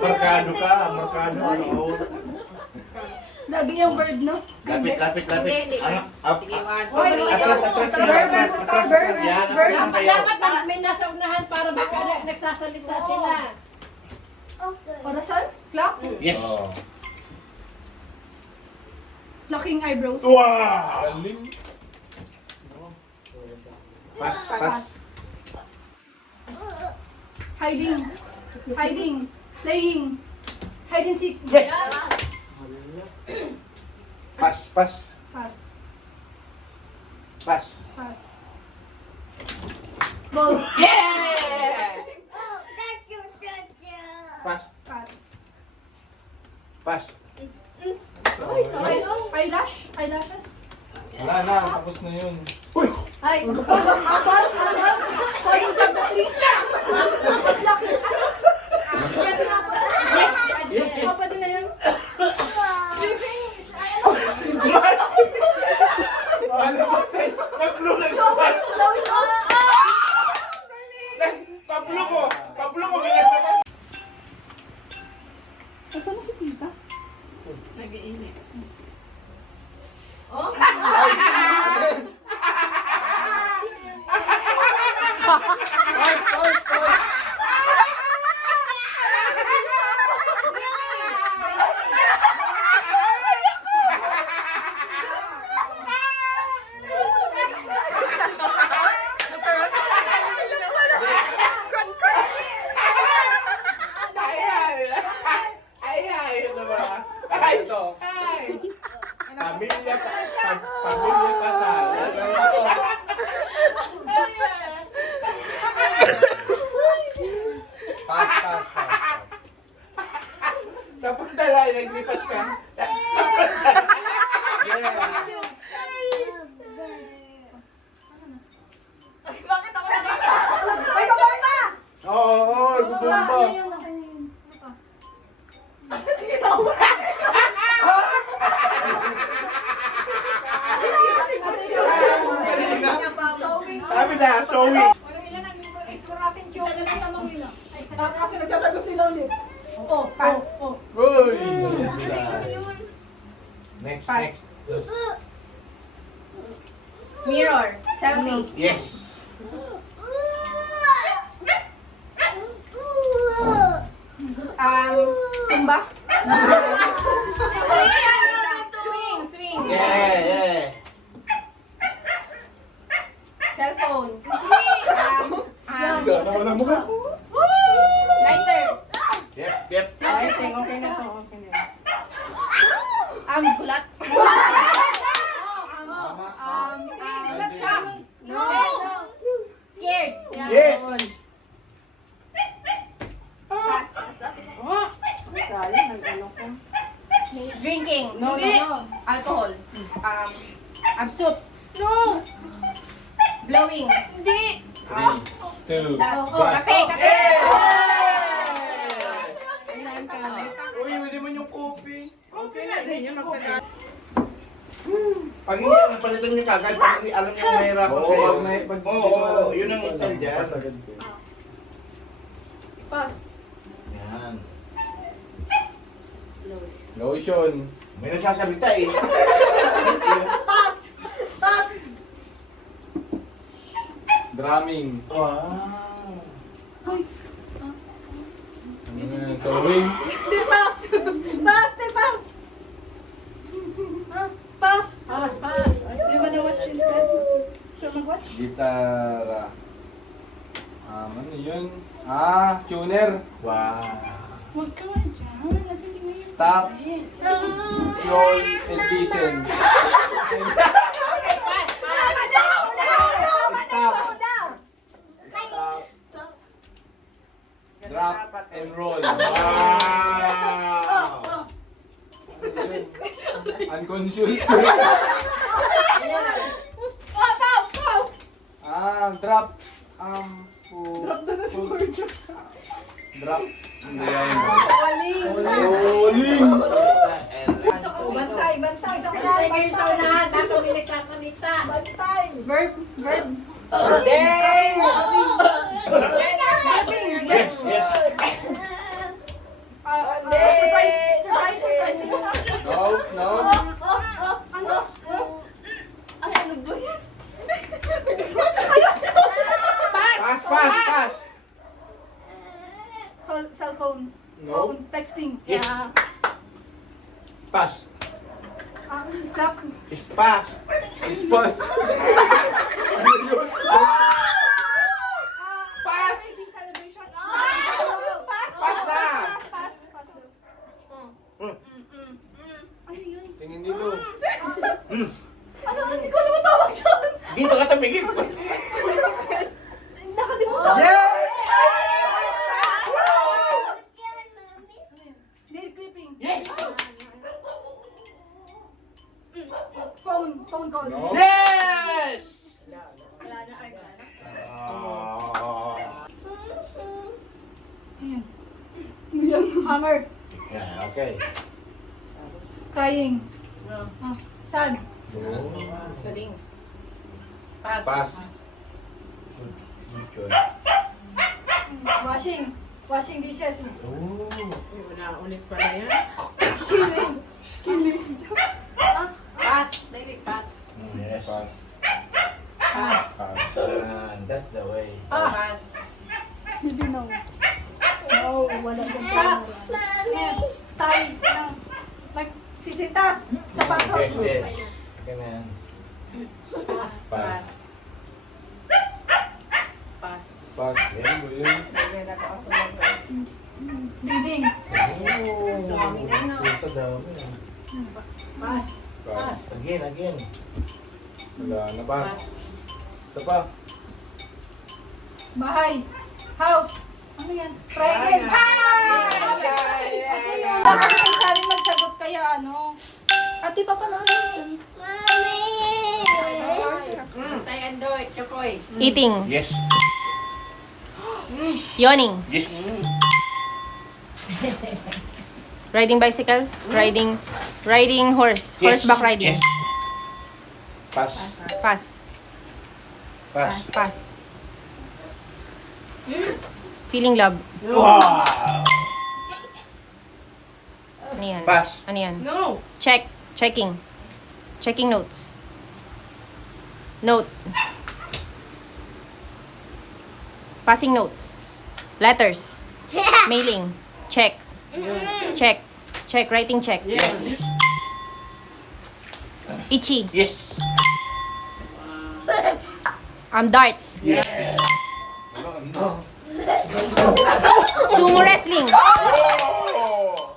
Markado ka, markado. Lagi yung verb, no? Lapit. Hindi. Ano? Up. Sige, one. Atras. Yan, atras kayo. Dapat may nasa unahan para baka nagsasalita sila. Orasan? Clock? Yes. Clocking eyebrows. Wow! Galing. Pass. Hiding. Playing. Hide and seek. Yes! Pass. Pass. Ball. Pass. Eyelashes. Wala na, tapos na yun. Ay. Apple. Falling from the tree. Lucky. Yes. Pwede na yun. Ano ba sa'yo? Pablo lang. Pablo ko. Kasama si Pita? Nag-iinit. Ay, ano ba? Ito. Pamilya kasal. Pass. Tapos dalay, naglipat ka. Bakit ako na? Oo, gudong ba? Sabi na, showing. Isa na lang tanong yun. Kasi nagsasagot sila ulit. Pass. Uy! Next. Mirror. Selfie. Yes. Zumba. Swing. Yeah. Cellphone. Sana wala mo ka. Lighter. Yep. Okay na to. Gulat. Gulat siya. No. Scared. Yes. Sayang, nag-ano ko. Drinking. No. Alcohol. Absup. No. Blowing. Hindi. 2. Kape. Uy, hindi man yung coffee. Okay na din yun. Magpapalala. Pag hindi ang napalitan nyo kagad, pag alam nyo mahirapan kayo. Oo, yun ang ital dyan. Pass. Yan. Lotion. May nagsasalita eh. Pass. Drumming. Wow. Ay. Ano na yan? Sewing. Hindi, pass. Pass. Pass. Do you wanna watch instead? Shall we watch? Gitara. Ano yun? Tuner. Wow. Huwag ka nga dyan. Natin mo yung Stop. Roll and listen. Stop. Drop and roll. Wow. Unconscious. Drop. Drop na na si Gorgeous. Drop. Hindi yan. Rolling. Bantay. Kayo sa unahan, baka may nagsasalita. verb. Yes. Surprise. No. pass. Cell phone. No. Phone. Texting. Yes. Yeah. Pass. Stop. Pass. Ispas. Pass. Wedding celebration. Pass na. Pass. Ano yun? Tingin dito. Ano? Hindi ko alam ang tawag dyan. Dito ka tumingin. Nakalimutan. Nail clipping. Yes. Phone call. No. Yes. Wala na. Oh. Hammer. Yeah, okay. Crying. Sad. Galing. Pass. Good choice. Washing dishes. Wala ulit pala yan. Killing. Pass. Baby, pass. Yes. Pass. Pass. That's the way. Pass. Maybe no. No, wala din shots. Tie ng nagsisintas sa Okay, pasok. yes. Okay na yan. Pass. Pass. Pass. Pass. Yan ba yun? Reading. Dami na, no? Ito dami. Pass. Pass. Again. Wala na. Pass. Isa pa. Bahay. House. Ano yan? Triangle. Kasi sabi magsagot kaya ano. Ate, papanayos yun. Tay, Andoy, Chokoy. Eating. Yes. Yawning. Yes. Riding bicycle. Riding horse. Horseback riding. Yes. Pass. Pass. Pass. Pass. Feeling love. Wow. Ano yan? Pass. Ano yan? No. Check. Checking. Checking notes. Note. Passing notes. Letters. Mailing. Check. Check. Check. Writing check. Yes. Itchy. Yes. Dart. Yes. Sumo wrestling. Oh.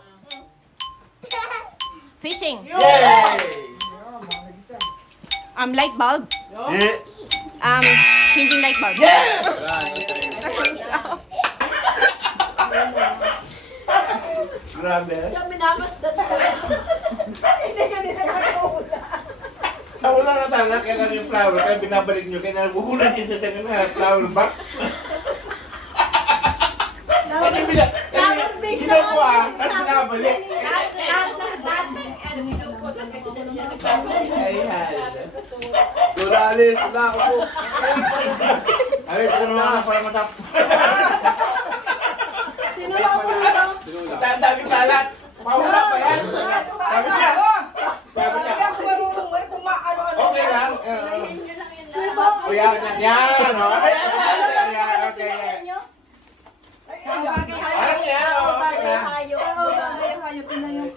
Fishing. Yay. Light bulb. Yeah. Changing light bulb. Yes. Grabe. Siya minabasdat ko. Wala na sana, kaya lang yung flower, kaya binabalik nyo, kaya nabuhulan nyo sa na flower back. Kasi Flower base sinukuha, at binabalik. Ay, Duralis. Wala ako po. ay, ito naman para matap. Sino lang ako nito? Sinula. Ang daming salat. Mahula pa yan. Sabi niya. Sabi niya. Okay lang. O yan, yan. O, yan, okay. Alam niya, okay na. Hayop na yun.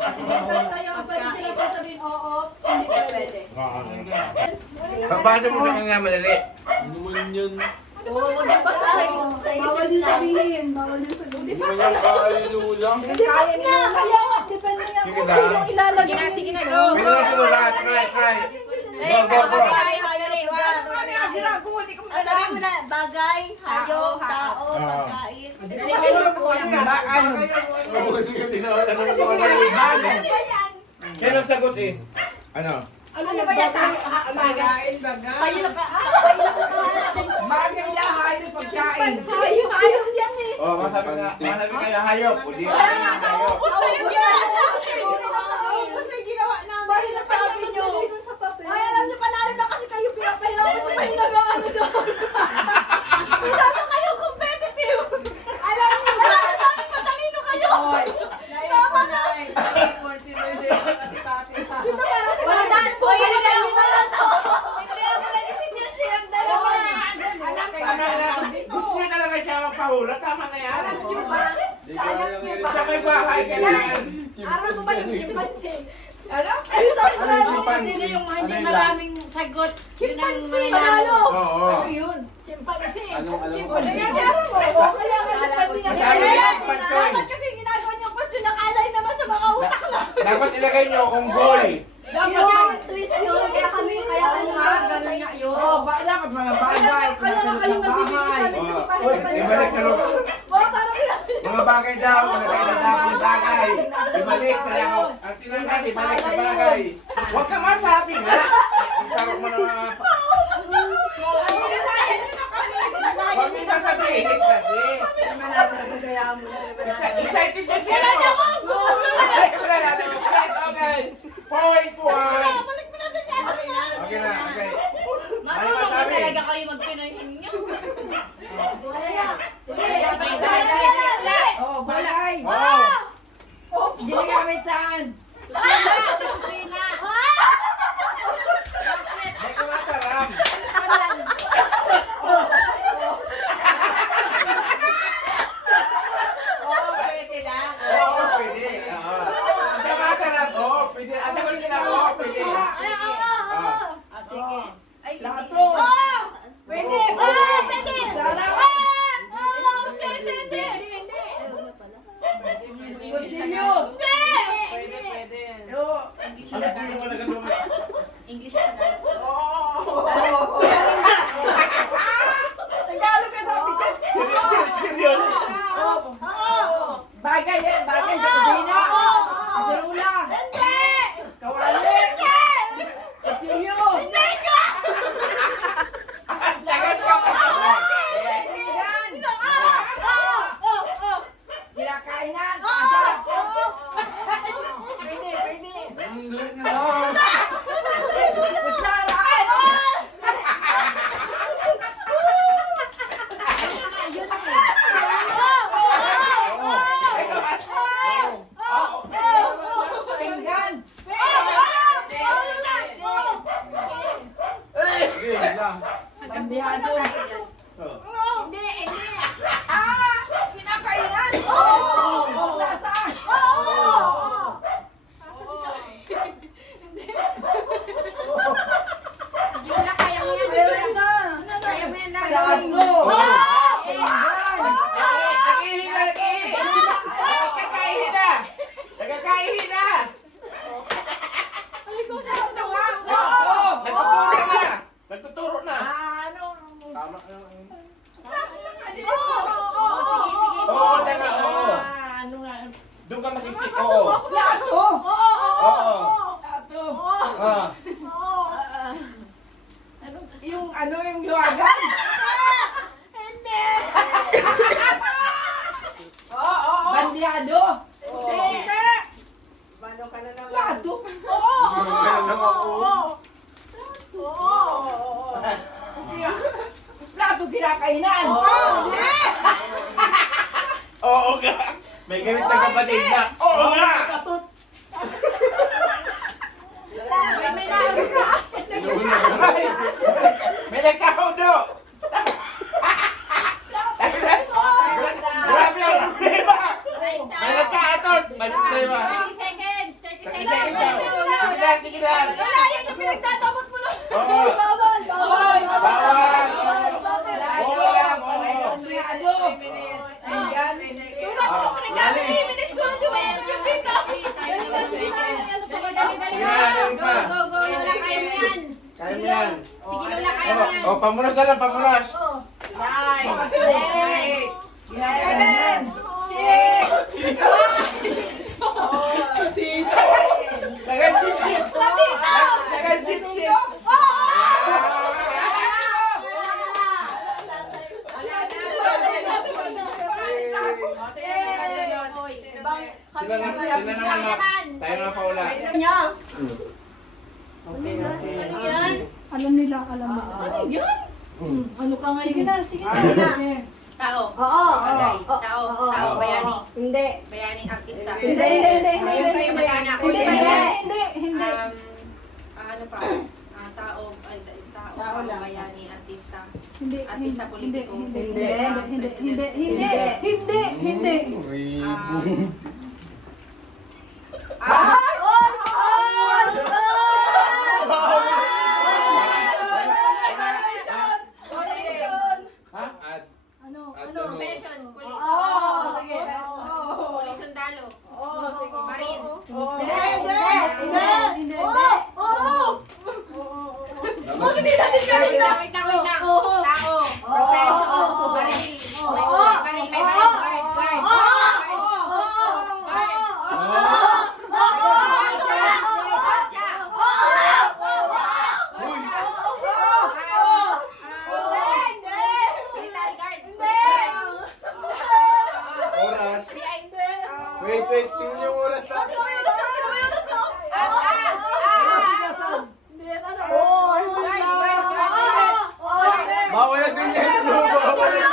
Basta yung pwede sila pa sabihin, oo, hindi pa pwede. Paano mo sa kanya madali? Ano man yun? Oo, di ba bawal din sabihin, bawal din sabihin. Hindi naman kaya ulang. Di ba nga, kaya nga, depende nga Sige kung lang. sino ilalagay. Sige na, go. Hindi na sila, try. Go. Sabi mo na, bagay, hayop, tao, pagkain. Yan ang sagot eh. Ano? Ano ba yan? Bagay, bagay. Hayop ka. Bagay na hayop pagkain. Hayop yan eh. Oh, masabi kayo hayop. O di hayop. Bakit nasabi nyo? Ay, alam nyo, panalo na kasi kayo pinapahirapan nyo pa yung nag-ano doon. Masyado kayo competitive. Alam nyo ba? Dapat matalino kayo. Dito parang si Mardan. Hindi kaya mo na lang to. Hindi kaya mo na-receive yan silang dalawa. Tama na. mahula. Tama na yan. Di ka lang yun. Sa may bahay ka yan. Aral mo ba yung chimpanzee? Ano? Sino yung hindi maraming sagot? Yun ang Chimpanzee! mananalo. Panalo! Oo. Ano yun? Chimpanzee! Alam mo. Kaya nga Sabi ko, chimpanzee. dapat kasi ginagawa niyo question na kalay naman sa mga utak na. Dapat ilagay nyo unggoy. Dapat yung twist yun. Kaya kami, kaya Oo nga, ganun nga yun. Oh, bakit mga bagay? Kaya nga kayo nagbibigay sa amin kasi parang Ibalik na lang. parang Mga bagay daw, nalagay na daw yung bagay. Ibalik na lang. Ang tinanggal, ibalik na bagay. Huwag ka masabi nga. Isarap mo na mga... Huwag mo sasabihin kasi. Excited na siya. Wala natin. Okay. Point one. balik mo natin yan. Okay na, okay. Marunong na talaga kayo mag-Pinoy ninyo. Sige. Oh, bagay. Oh. Ginagamit saan? Sa kusina. May kumataram. Oo, pwede. Oo. Kumataram. Oo, pwede. Asa ko nila. Oo, pwede. Ah, sige. Lato. Pwede! Pwede! Sarap. Hindi! Kutsilyo. Hindi! Yo. Ano po yung mga nagagawa? English pa na. Tagalog ka sabi ko. Seryoso. Bagay eh. Bagay sa kusina. Kaserula. Kawali. Kutsilyo. Tagal ka. Pinggan. Kinakainan. Asap. Kutsara. Pinggan. Bandihado. Kinakainan. Nasaan? Sige wala, kaya mo yan. Meron na. Kaya mo yan lang gawin. Tatlo. Pinggan. Nagkakahina. Oo. Nagtuturo na. Ano? Tama. Oo, tama. Oo. Ano nga? Doon ka mag-ikip. Oo. Lato. Oo. Lato. Ah. Yung luwagan. Bandiado. Lato. Lato kinakainan. Oo nga. May ganit na kapatid na. Oo nga. May nahuli ka. Ay, may nagkaudo. Grabe ang problema. May nagkaatot. May problema. 30 seconds. 30 Sige seconds. na, sige na. Wala, yan yung pinagtatapos mo lang. Oo. Bawal! Bawal. Oo lang, oo. Bandiado. Ayan. Tulad mo, pinagdami ni minutes ko lang yung pika. Dali. Go. Lola, kaya mo yan. Kaya mo yan. Sige, Lola, kaya mo yan. Oh, pamunas na lang, pamunas. Kinakainan. Tagal sit-sit. Tagal sit-sit. Sila naman, tayo na paula. Alam nila, alam nila. Ano yun? Ano ka ngayon? Sige na, sige na. Tao. Oo. Bagay. Tao. Bayani. Hindi. Bayaning artista. Hindi. Ayun kayo mag-anak. Hindi. Ano pa? Tao. Tao lang. Bayani, artista. Hindi, Artista hindi, politiko. hindi, Hindi. hindi, hindi, hindi, hindi, hindi. At Ano, At ano? ano? Profession, police. Sige. Police sundalo. Sige. Marine. Hindi. Hindi. Wait lang. Tao. Profession. Baril. Baril. May baril. Guard. oras. Wait, tingnan yung oras natin. Bawal na sinyas mo, bawal na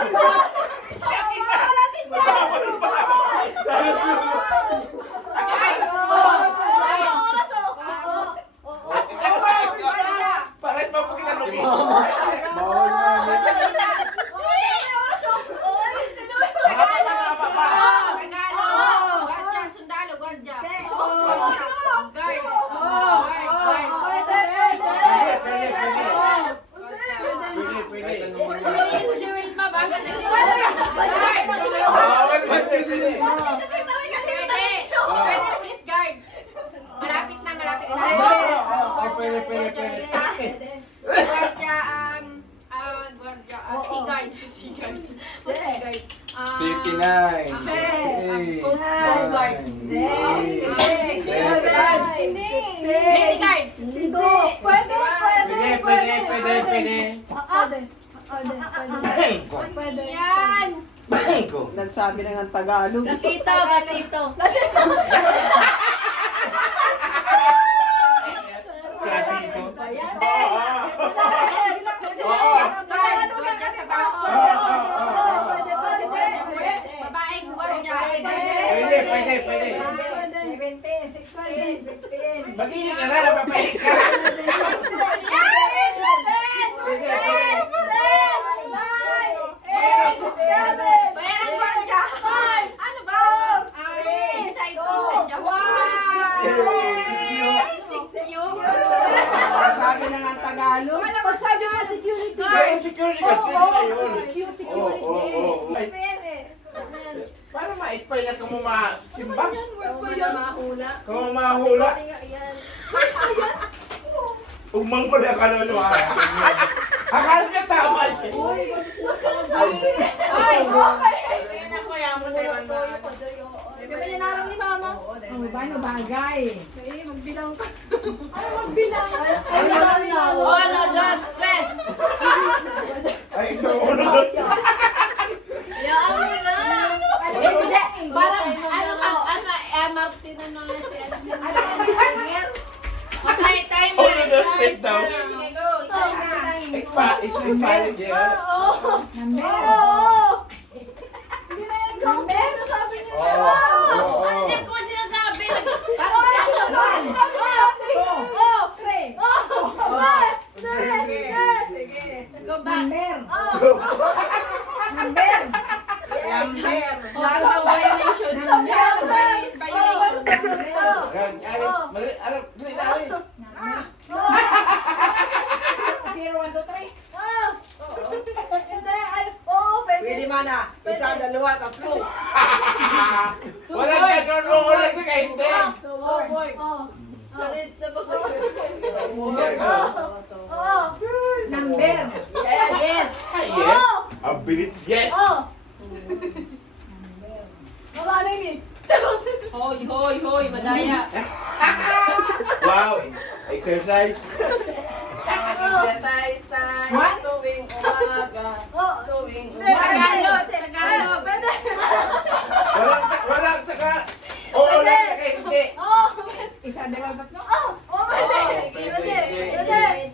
sinyas. Bakit mo po kinalugin? Bawal na. Guardia. Sundalo. Guardia. Guard. Pwede. Si Wilma ba? Bawal na sinyas. Pwede, police guard. Malapit na. Pwede. Guardia, sea guard. Sea guard. 59. Coast guard. Lady guard. Pwede. Yan. Nagsabi na ng Tagalog. Gatito. Guardia sa bako. Babaeng guardia. Pwede. Magiging ka na, napapahit ka. Bayaran guardia. Ano ba? Inside job. Sabi na ng Tagalog. Pagsabi mo security. Security guard, pwede na yun. Security. Para maitpay na kung masimba. Mahula. Kung mahula. Umang pala ka naman yung akala niya tama. Paano bagay? Magbilang ka. Last press. Ay, no. Parang Martin timer. Sit down. Sige, go. Isa na. Ipalit yan. Hindi na yan number. Sabi niyo. Hindi ko sinasabi. Violation. Pwede mana. Isa, dalawa, tatlo. Walang ganun, walang sa kainte. Number. Yes. Yes. Ang bilis, yes. Hoy, madaya. Wow. Exercise. Exercise time. Tuwing umaga. Tuwing Tagalog. Walang saka. Oo, lang sa kainte. Isa, dalawa, tatlo.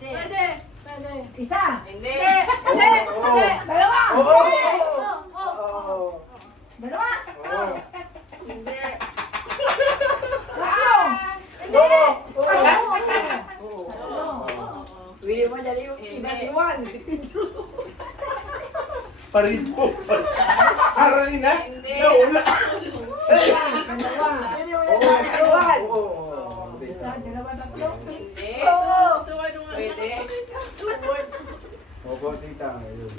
Pwede. Isa. Hindi. Dalawa. Oo. Dalawa. Hindi. Tatlo. Oo. Willy na si Juan. Paribo. Sarali na? Naula. Isa, dalawa, tatlo. Hindi. Oo. Pwede. 2 words. Opo, tita. Ayun.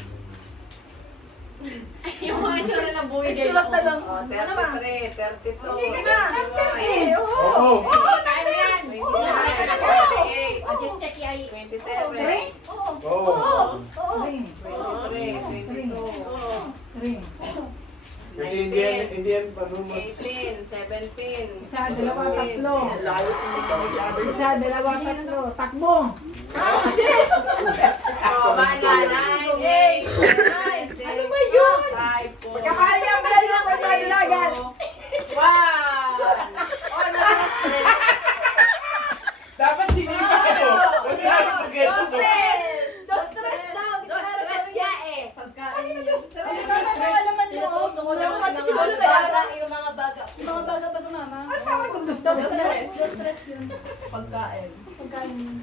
Yung mga itsura ng buhay kayo. Sulat na lang. Oh, 33, 32. Hindi ka na. Eh, oo. Oo. Oo, tayo mo yan. 28, O, just check yung 27, Oo. Oo. Ring. 23, 22, Ring. Kasi hindi yan panumos. 18, 17. Isa, dalawa, tatlo. Layo kung hindi kami sabi. Isa, dalawa, tatlo. Takbo. Oh, maalala. 8, 9, 6, 5, 4, Kakaya mo lang yung pagdadalagan. 1. Oh, nakastress. Dapat sinipa kayo. Huwag na ito to. Don't stress daw. Don't stress niya eh. Pagkain yung stress. Ay, nakakatawa naman yun. Tinutusok ko lang Kasi ng siguro mga sa yata. baga, yung mga baga. Yung mga baga pa ito, mama. Ang sabi kong gusto. Don't stress. Don't stress yun. Pagkain. Pagkain yun.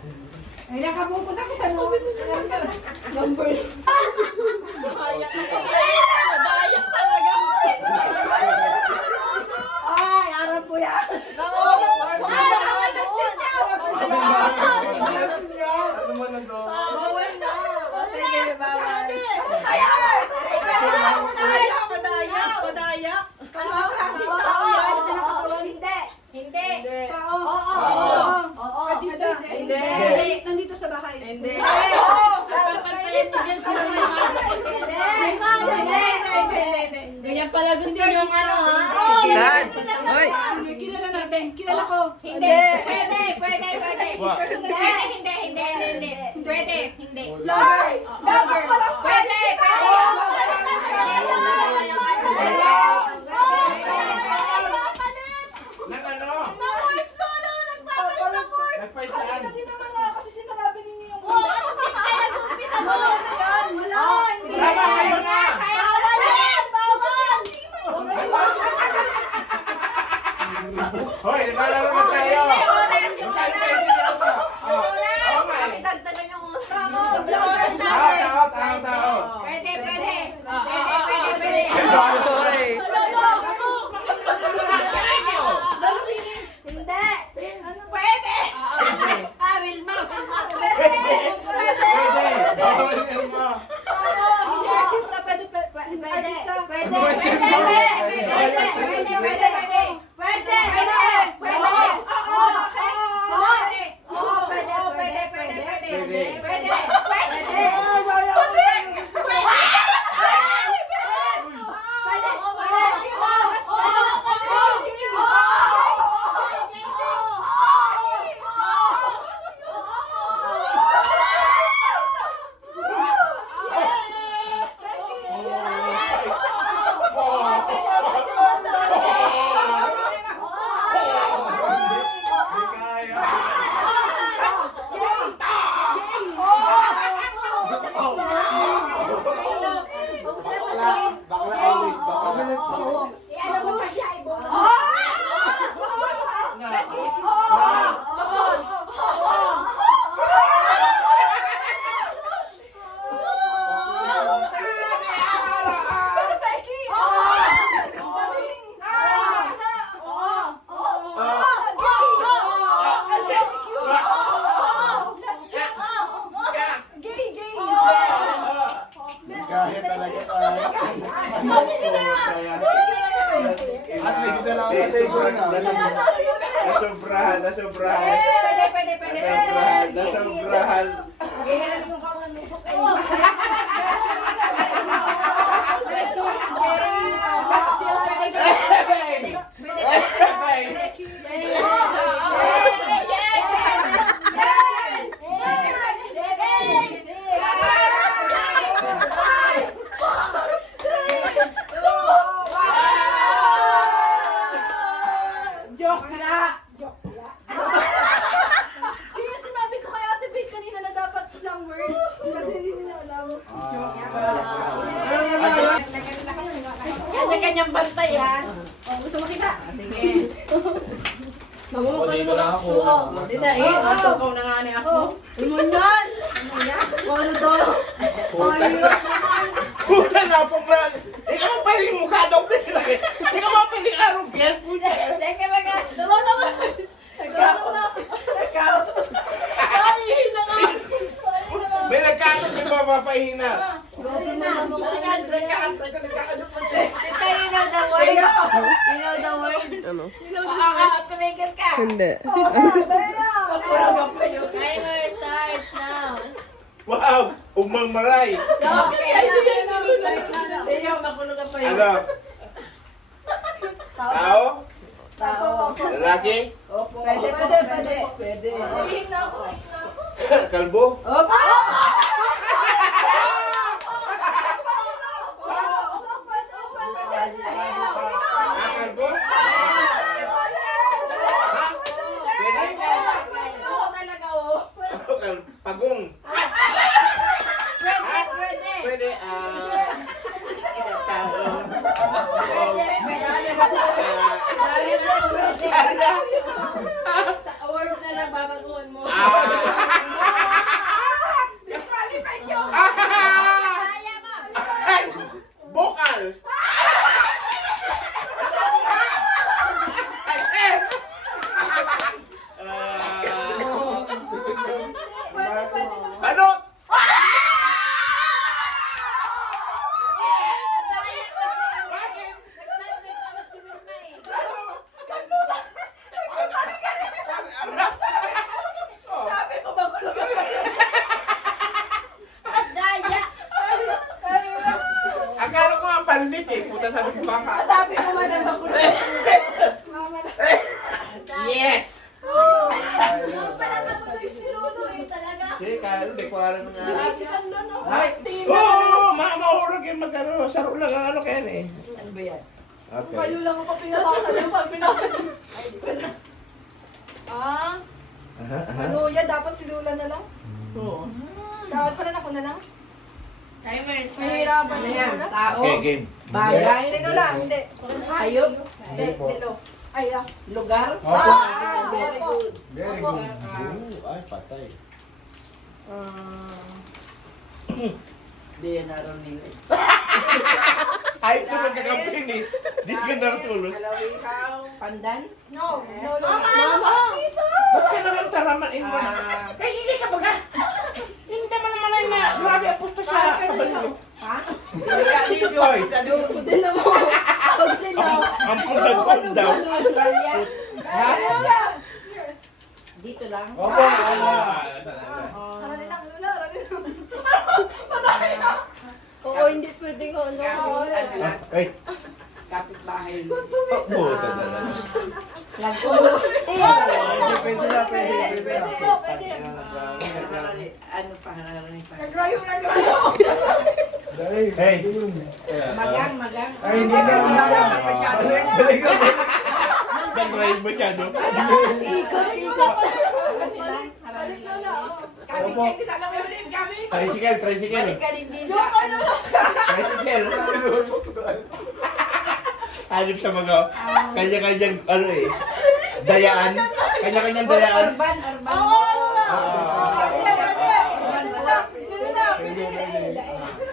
Ay, nakapupos ako sa mo. Number. Madayak talaga. Ay, arap ko yan. Ano man nandun? Bawal na. Sige, bawal. Padaya. Ano ang klaseng tao yan? Hindi. Hindi. Oo. Hindi. Nandito sa bahay. Hindi. Papantayan mo dyan sila ng Ganyan pala gusto nyo ng ano ha? Dad. Oy. Kilala natin. Kilala ko. Hindi. Pwede. Pwede. What? Hindi. Pwede. Hindi. Lover. Lover. Pwede. Nang ano? Words, Lolo. Nagpapalit ng words. Nag-fight saan? Hindi naman nga kasi sinabi ninyo yung Ano kaya nag-umpisa mo? Wala. Hindi. Tama kayo na. Bawal yan. Bawal. Hoy, naglalaro na tayo. Magkano kayo seryoso? Oh, okay. Dagdagan yung oras. Sobrang oras na. Tao. Pwede. Oy. Hindi. Pwede. Wilma. Pwede. Bawal yan ma. Hindi artista. Pwede. Artista. Hindi kaya. Bakla always. Bakla. Kaya talaga. At least isa lang ang table na. Nasobrahan. Nasobrahan. Joke na. Kaya sinabi ko kay Ate Big kanina na dapat slang words. Kasi hindi nila alam. Kanya-kanyang bantay ha. Gusto mo kita? Sige. O, dito lang ako. Hindi na eh. Matukaw na nga ni ako. Ano yan? Ano daw? Puta na po na. Hindi ka mapaling mukha daw. Hindi ka mapaling arong yan. Puta. Teka, baga. Tama. Nagkaroon. Ay, hina ka. May nagkatong di ba mapahina? Tita, you know the word? You know the word? Ano? Tumigil ka. Hindi. Timer starts now. Wow! Umang maray! Ano? Tao? Lalaki? Pwede. Kalbo? Kalbo? Pagong? Pwede, tao. Words na lang babaguhin mo. Bokal! Banot! Akala ko nga panlit eh. Puta sabi ko baka. Sabi ko man ang makulit. Yes! Pala makulit si Lolo eh talaga. Sige, kaya hindi ko alam nga. Si Lolo no. Ay! Oo! Mahurag yung mag-ano. Saro lang ang ano kaya eh. Ano ba yan? Okay. Kayo lang ako pinapasa yung pag pinapasa. Ano yan? Dapat si Lula na lang? Oo. Dapat pala ako na lang? Timer Mahirapan Ano na yan? yan. Tao? Okay, game. Bagay? Tino lang, hindi. Hayop? Hindi, dilo. Ay, Lugar? Very good. Very good. Ay, patay. Hindi yan naroon nila. Ay, ito magkakamping eh. Di ka natulos. Ikaw? Pandan? No, no, no. Mama! Ba't ka naman taramain mo? Kaya hindi ka baga. Hindi naman naman na grabe ang puto sa kabalo. Ha? Hoy, Putin na mo. Pag sila. ang pundag daw. Australia? Ha? Dito lang? Opo, wala. Harani lang, Lula, harani lang. Oo, hindi pwedeng ano. Ay, Kapit-bahay. puta na lang. Lagkon? Pwede na, pwede. Ano pa? Harani pa? Hey. Magang? Ay, hindi na. Nag-drive mo siya, no? Ikot. Opo. Tricycle. Tricycle. Hanip sa mga kanya-kanyang ano eh. Dayaan. Kanya-kanyang dayaan. Urban?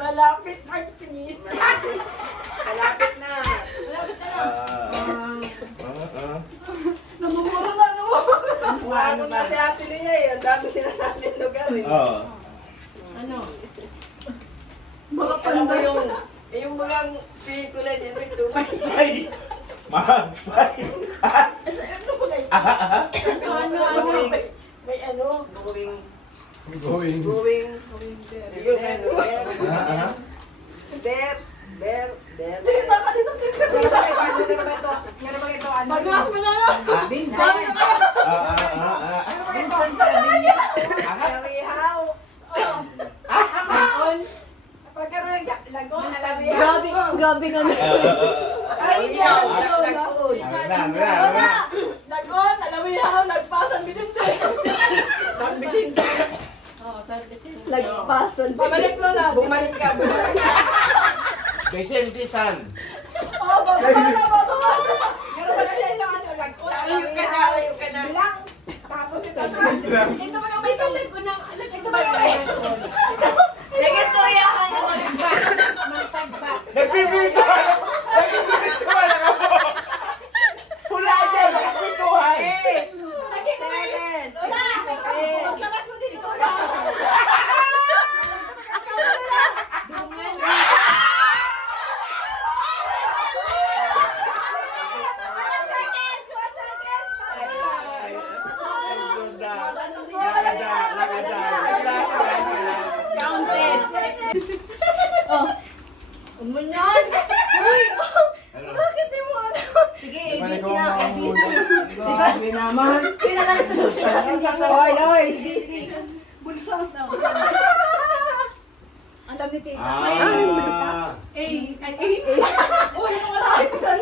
Malapit ang pinis. Malapit na. Namumuro na. Ano na si ate niya eh. Ang dami sinasabing lugar eh. Oo. Ano? Mga Alam mo panday. yung mga pelikula niya may tumay. Ay! Mahapay! May ano? Going. Going. Yung ano? Der. Dito ka dito. Magmas mo na lang. Vincent. Vincent Padilla. Karihaw. Lagon. Pagkaroon ng lagon. Grabe nga na. Ay, hindi ako. Lagon, alawihaw, nagpasan Vicente. San Vicente. Nagpasan. Pabalik mo na. Bumalik ka. Kay Sentisan. Baba. Pero wala lang ano, lagon. Layo ka na. Bilang. Tapos Ito ba yung may tuloy ko ng... Ito ba yung may... Nag-istoryahan na mag-back. Nagpipintuhan! Nagpipintuhan lang ako! Hula dyan! Nagpipintuhan! Wala! Maglabas mo din ito na! Counted. Umunyan! Bakit mo ano? Sige, Di ba ABC ikaw na, ang ABC. Grabe naman. Yun na lang solution. Hoy, hoy. ABC. Bulsa. Ang dami tita. Ah! Uy, wala ka.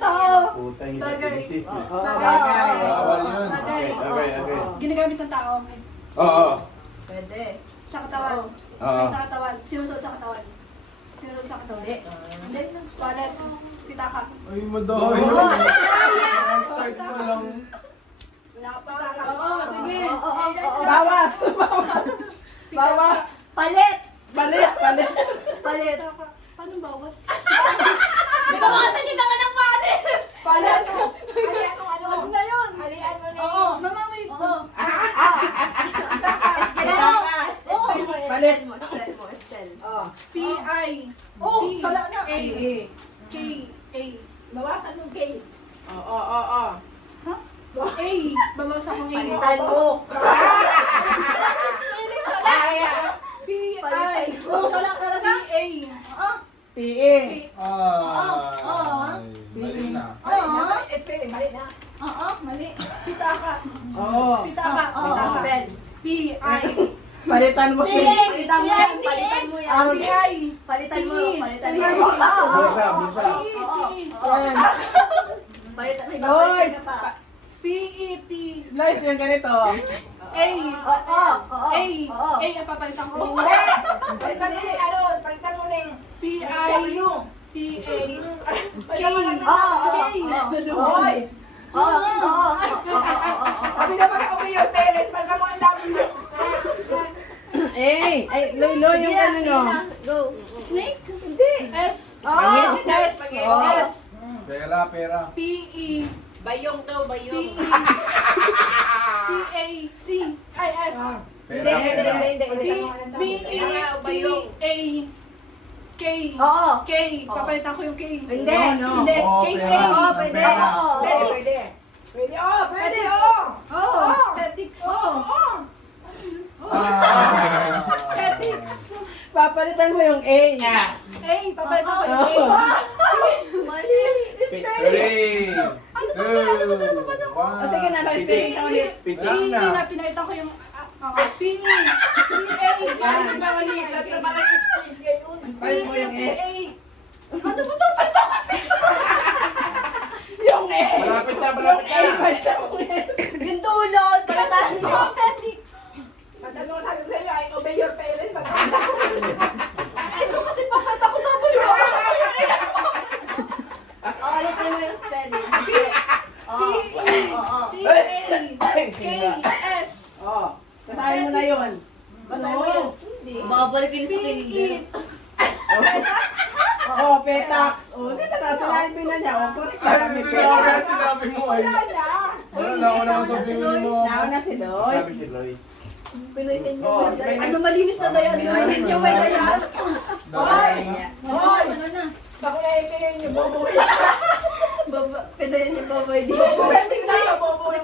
Tao. Puta, hindi Tagay. pinisip. Oo, bagay. Bawal yun. Okay, okay, okay. Ginagamit ng tao. Oo. Pwede. Sa katawan. Oo. Sa katawan. Sinusuot sa katawan. Sinusuot sa katawan. Hindi. Wallet. Pitaka. Ay, madoy. Start mo lang. Pitaka. Oo, sige. Oo. Bawas. Bawas. Palit. Balit, balit. Palit. Paano bawas? Binawasan niyo na nga ng palit. Palit. Ano na yun? Halian mo na yun. Oo. Mama, wait. Oo. Palit. Estel mo, Estel. Oh. P-I. Oh, sala na. A. Eh. K-A. Bawasan yung K. Oo, oo, oo. A. Bawasan ko A. Palitan mo. P-I. Oh, sala ka lang. P-A. PE. Ay, mali na. Oo. Spelling, mali na. Oo, mali. Pitaka. Oo. Pitaka. Oo. Spell. P-I. Palitan mo si... Palitan mo yan. Palitan mo yan. P-I. Palitan mo. Palitan mo. Bulsa, bulsa. Yan. Palitan mo. Hoy. Palitan pa. P-E-T. Nice yung ganito. A. Oo. Oo. A. Oo. A ang papalitan ko. Palitan mo ni ano? Palitan mo ni. P-I. P-A. K. Hoy. Oo. Oo. Sabi naman ako yung parents, pagka mo ang dami mo. Eh, ay, loy yung ano no. Go. Snake. Hindi. S. Oo. S. S. Pera, pera. P-E. Bayong daw, bayong. P-E. P-A-C. Ay, S. Pera, pera. B-E-P-A. K. Oo. K. Papalitan ko yung K. Hindi. Hindi. Oo, K-A. pera. Oo, pwede. Oo. Pwede. Pwede, oh, pwede, oh. Oo. Petics. Ah. Petics. Papalitan mo yung A. A. Papalitan ko yung Oo. A. Mali. 3, 2, 1. O sige na, spelling ka ulit. Pitik P-E na. na pinalitan ko yung P-E. P-A. Palit mo yung A. P-A. Ano ba papalitan ko? Yung A. Malapit na, Yung malapit A, na. palitan mo yung A. Yung dulot. Palitan mo. Petics. Ano sabi ko sa'yo, I obey your parents. Ito kasi papalitan ko double. Oo, ulitin mo yung spelling. Oo. Oo. P-A-K-S. Oh, sasahin mo na yun. Batay mo yun. Hindi. Babalik yun sa tingin. Oh, petax. Oh, hindi na nasalahin mo na niya. Oh, correct na kami Sinabi petax. sinabi mo ay. Wala na. Wala na ako nang sabihin mo. Nauna si Loy. Sabi si Loy. Pinoytin mo. Oh, Ano malinis na dayan? Pinoytin niyo may dayan? Hoy! Hoy! Ano na? Baka na-ipilin niyo, boboy. Pinoytin ni Baboy di. Spelling na yung boboy.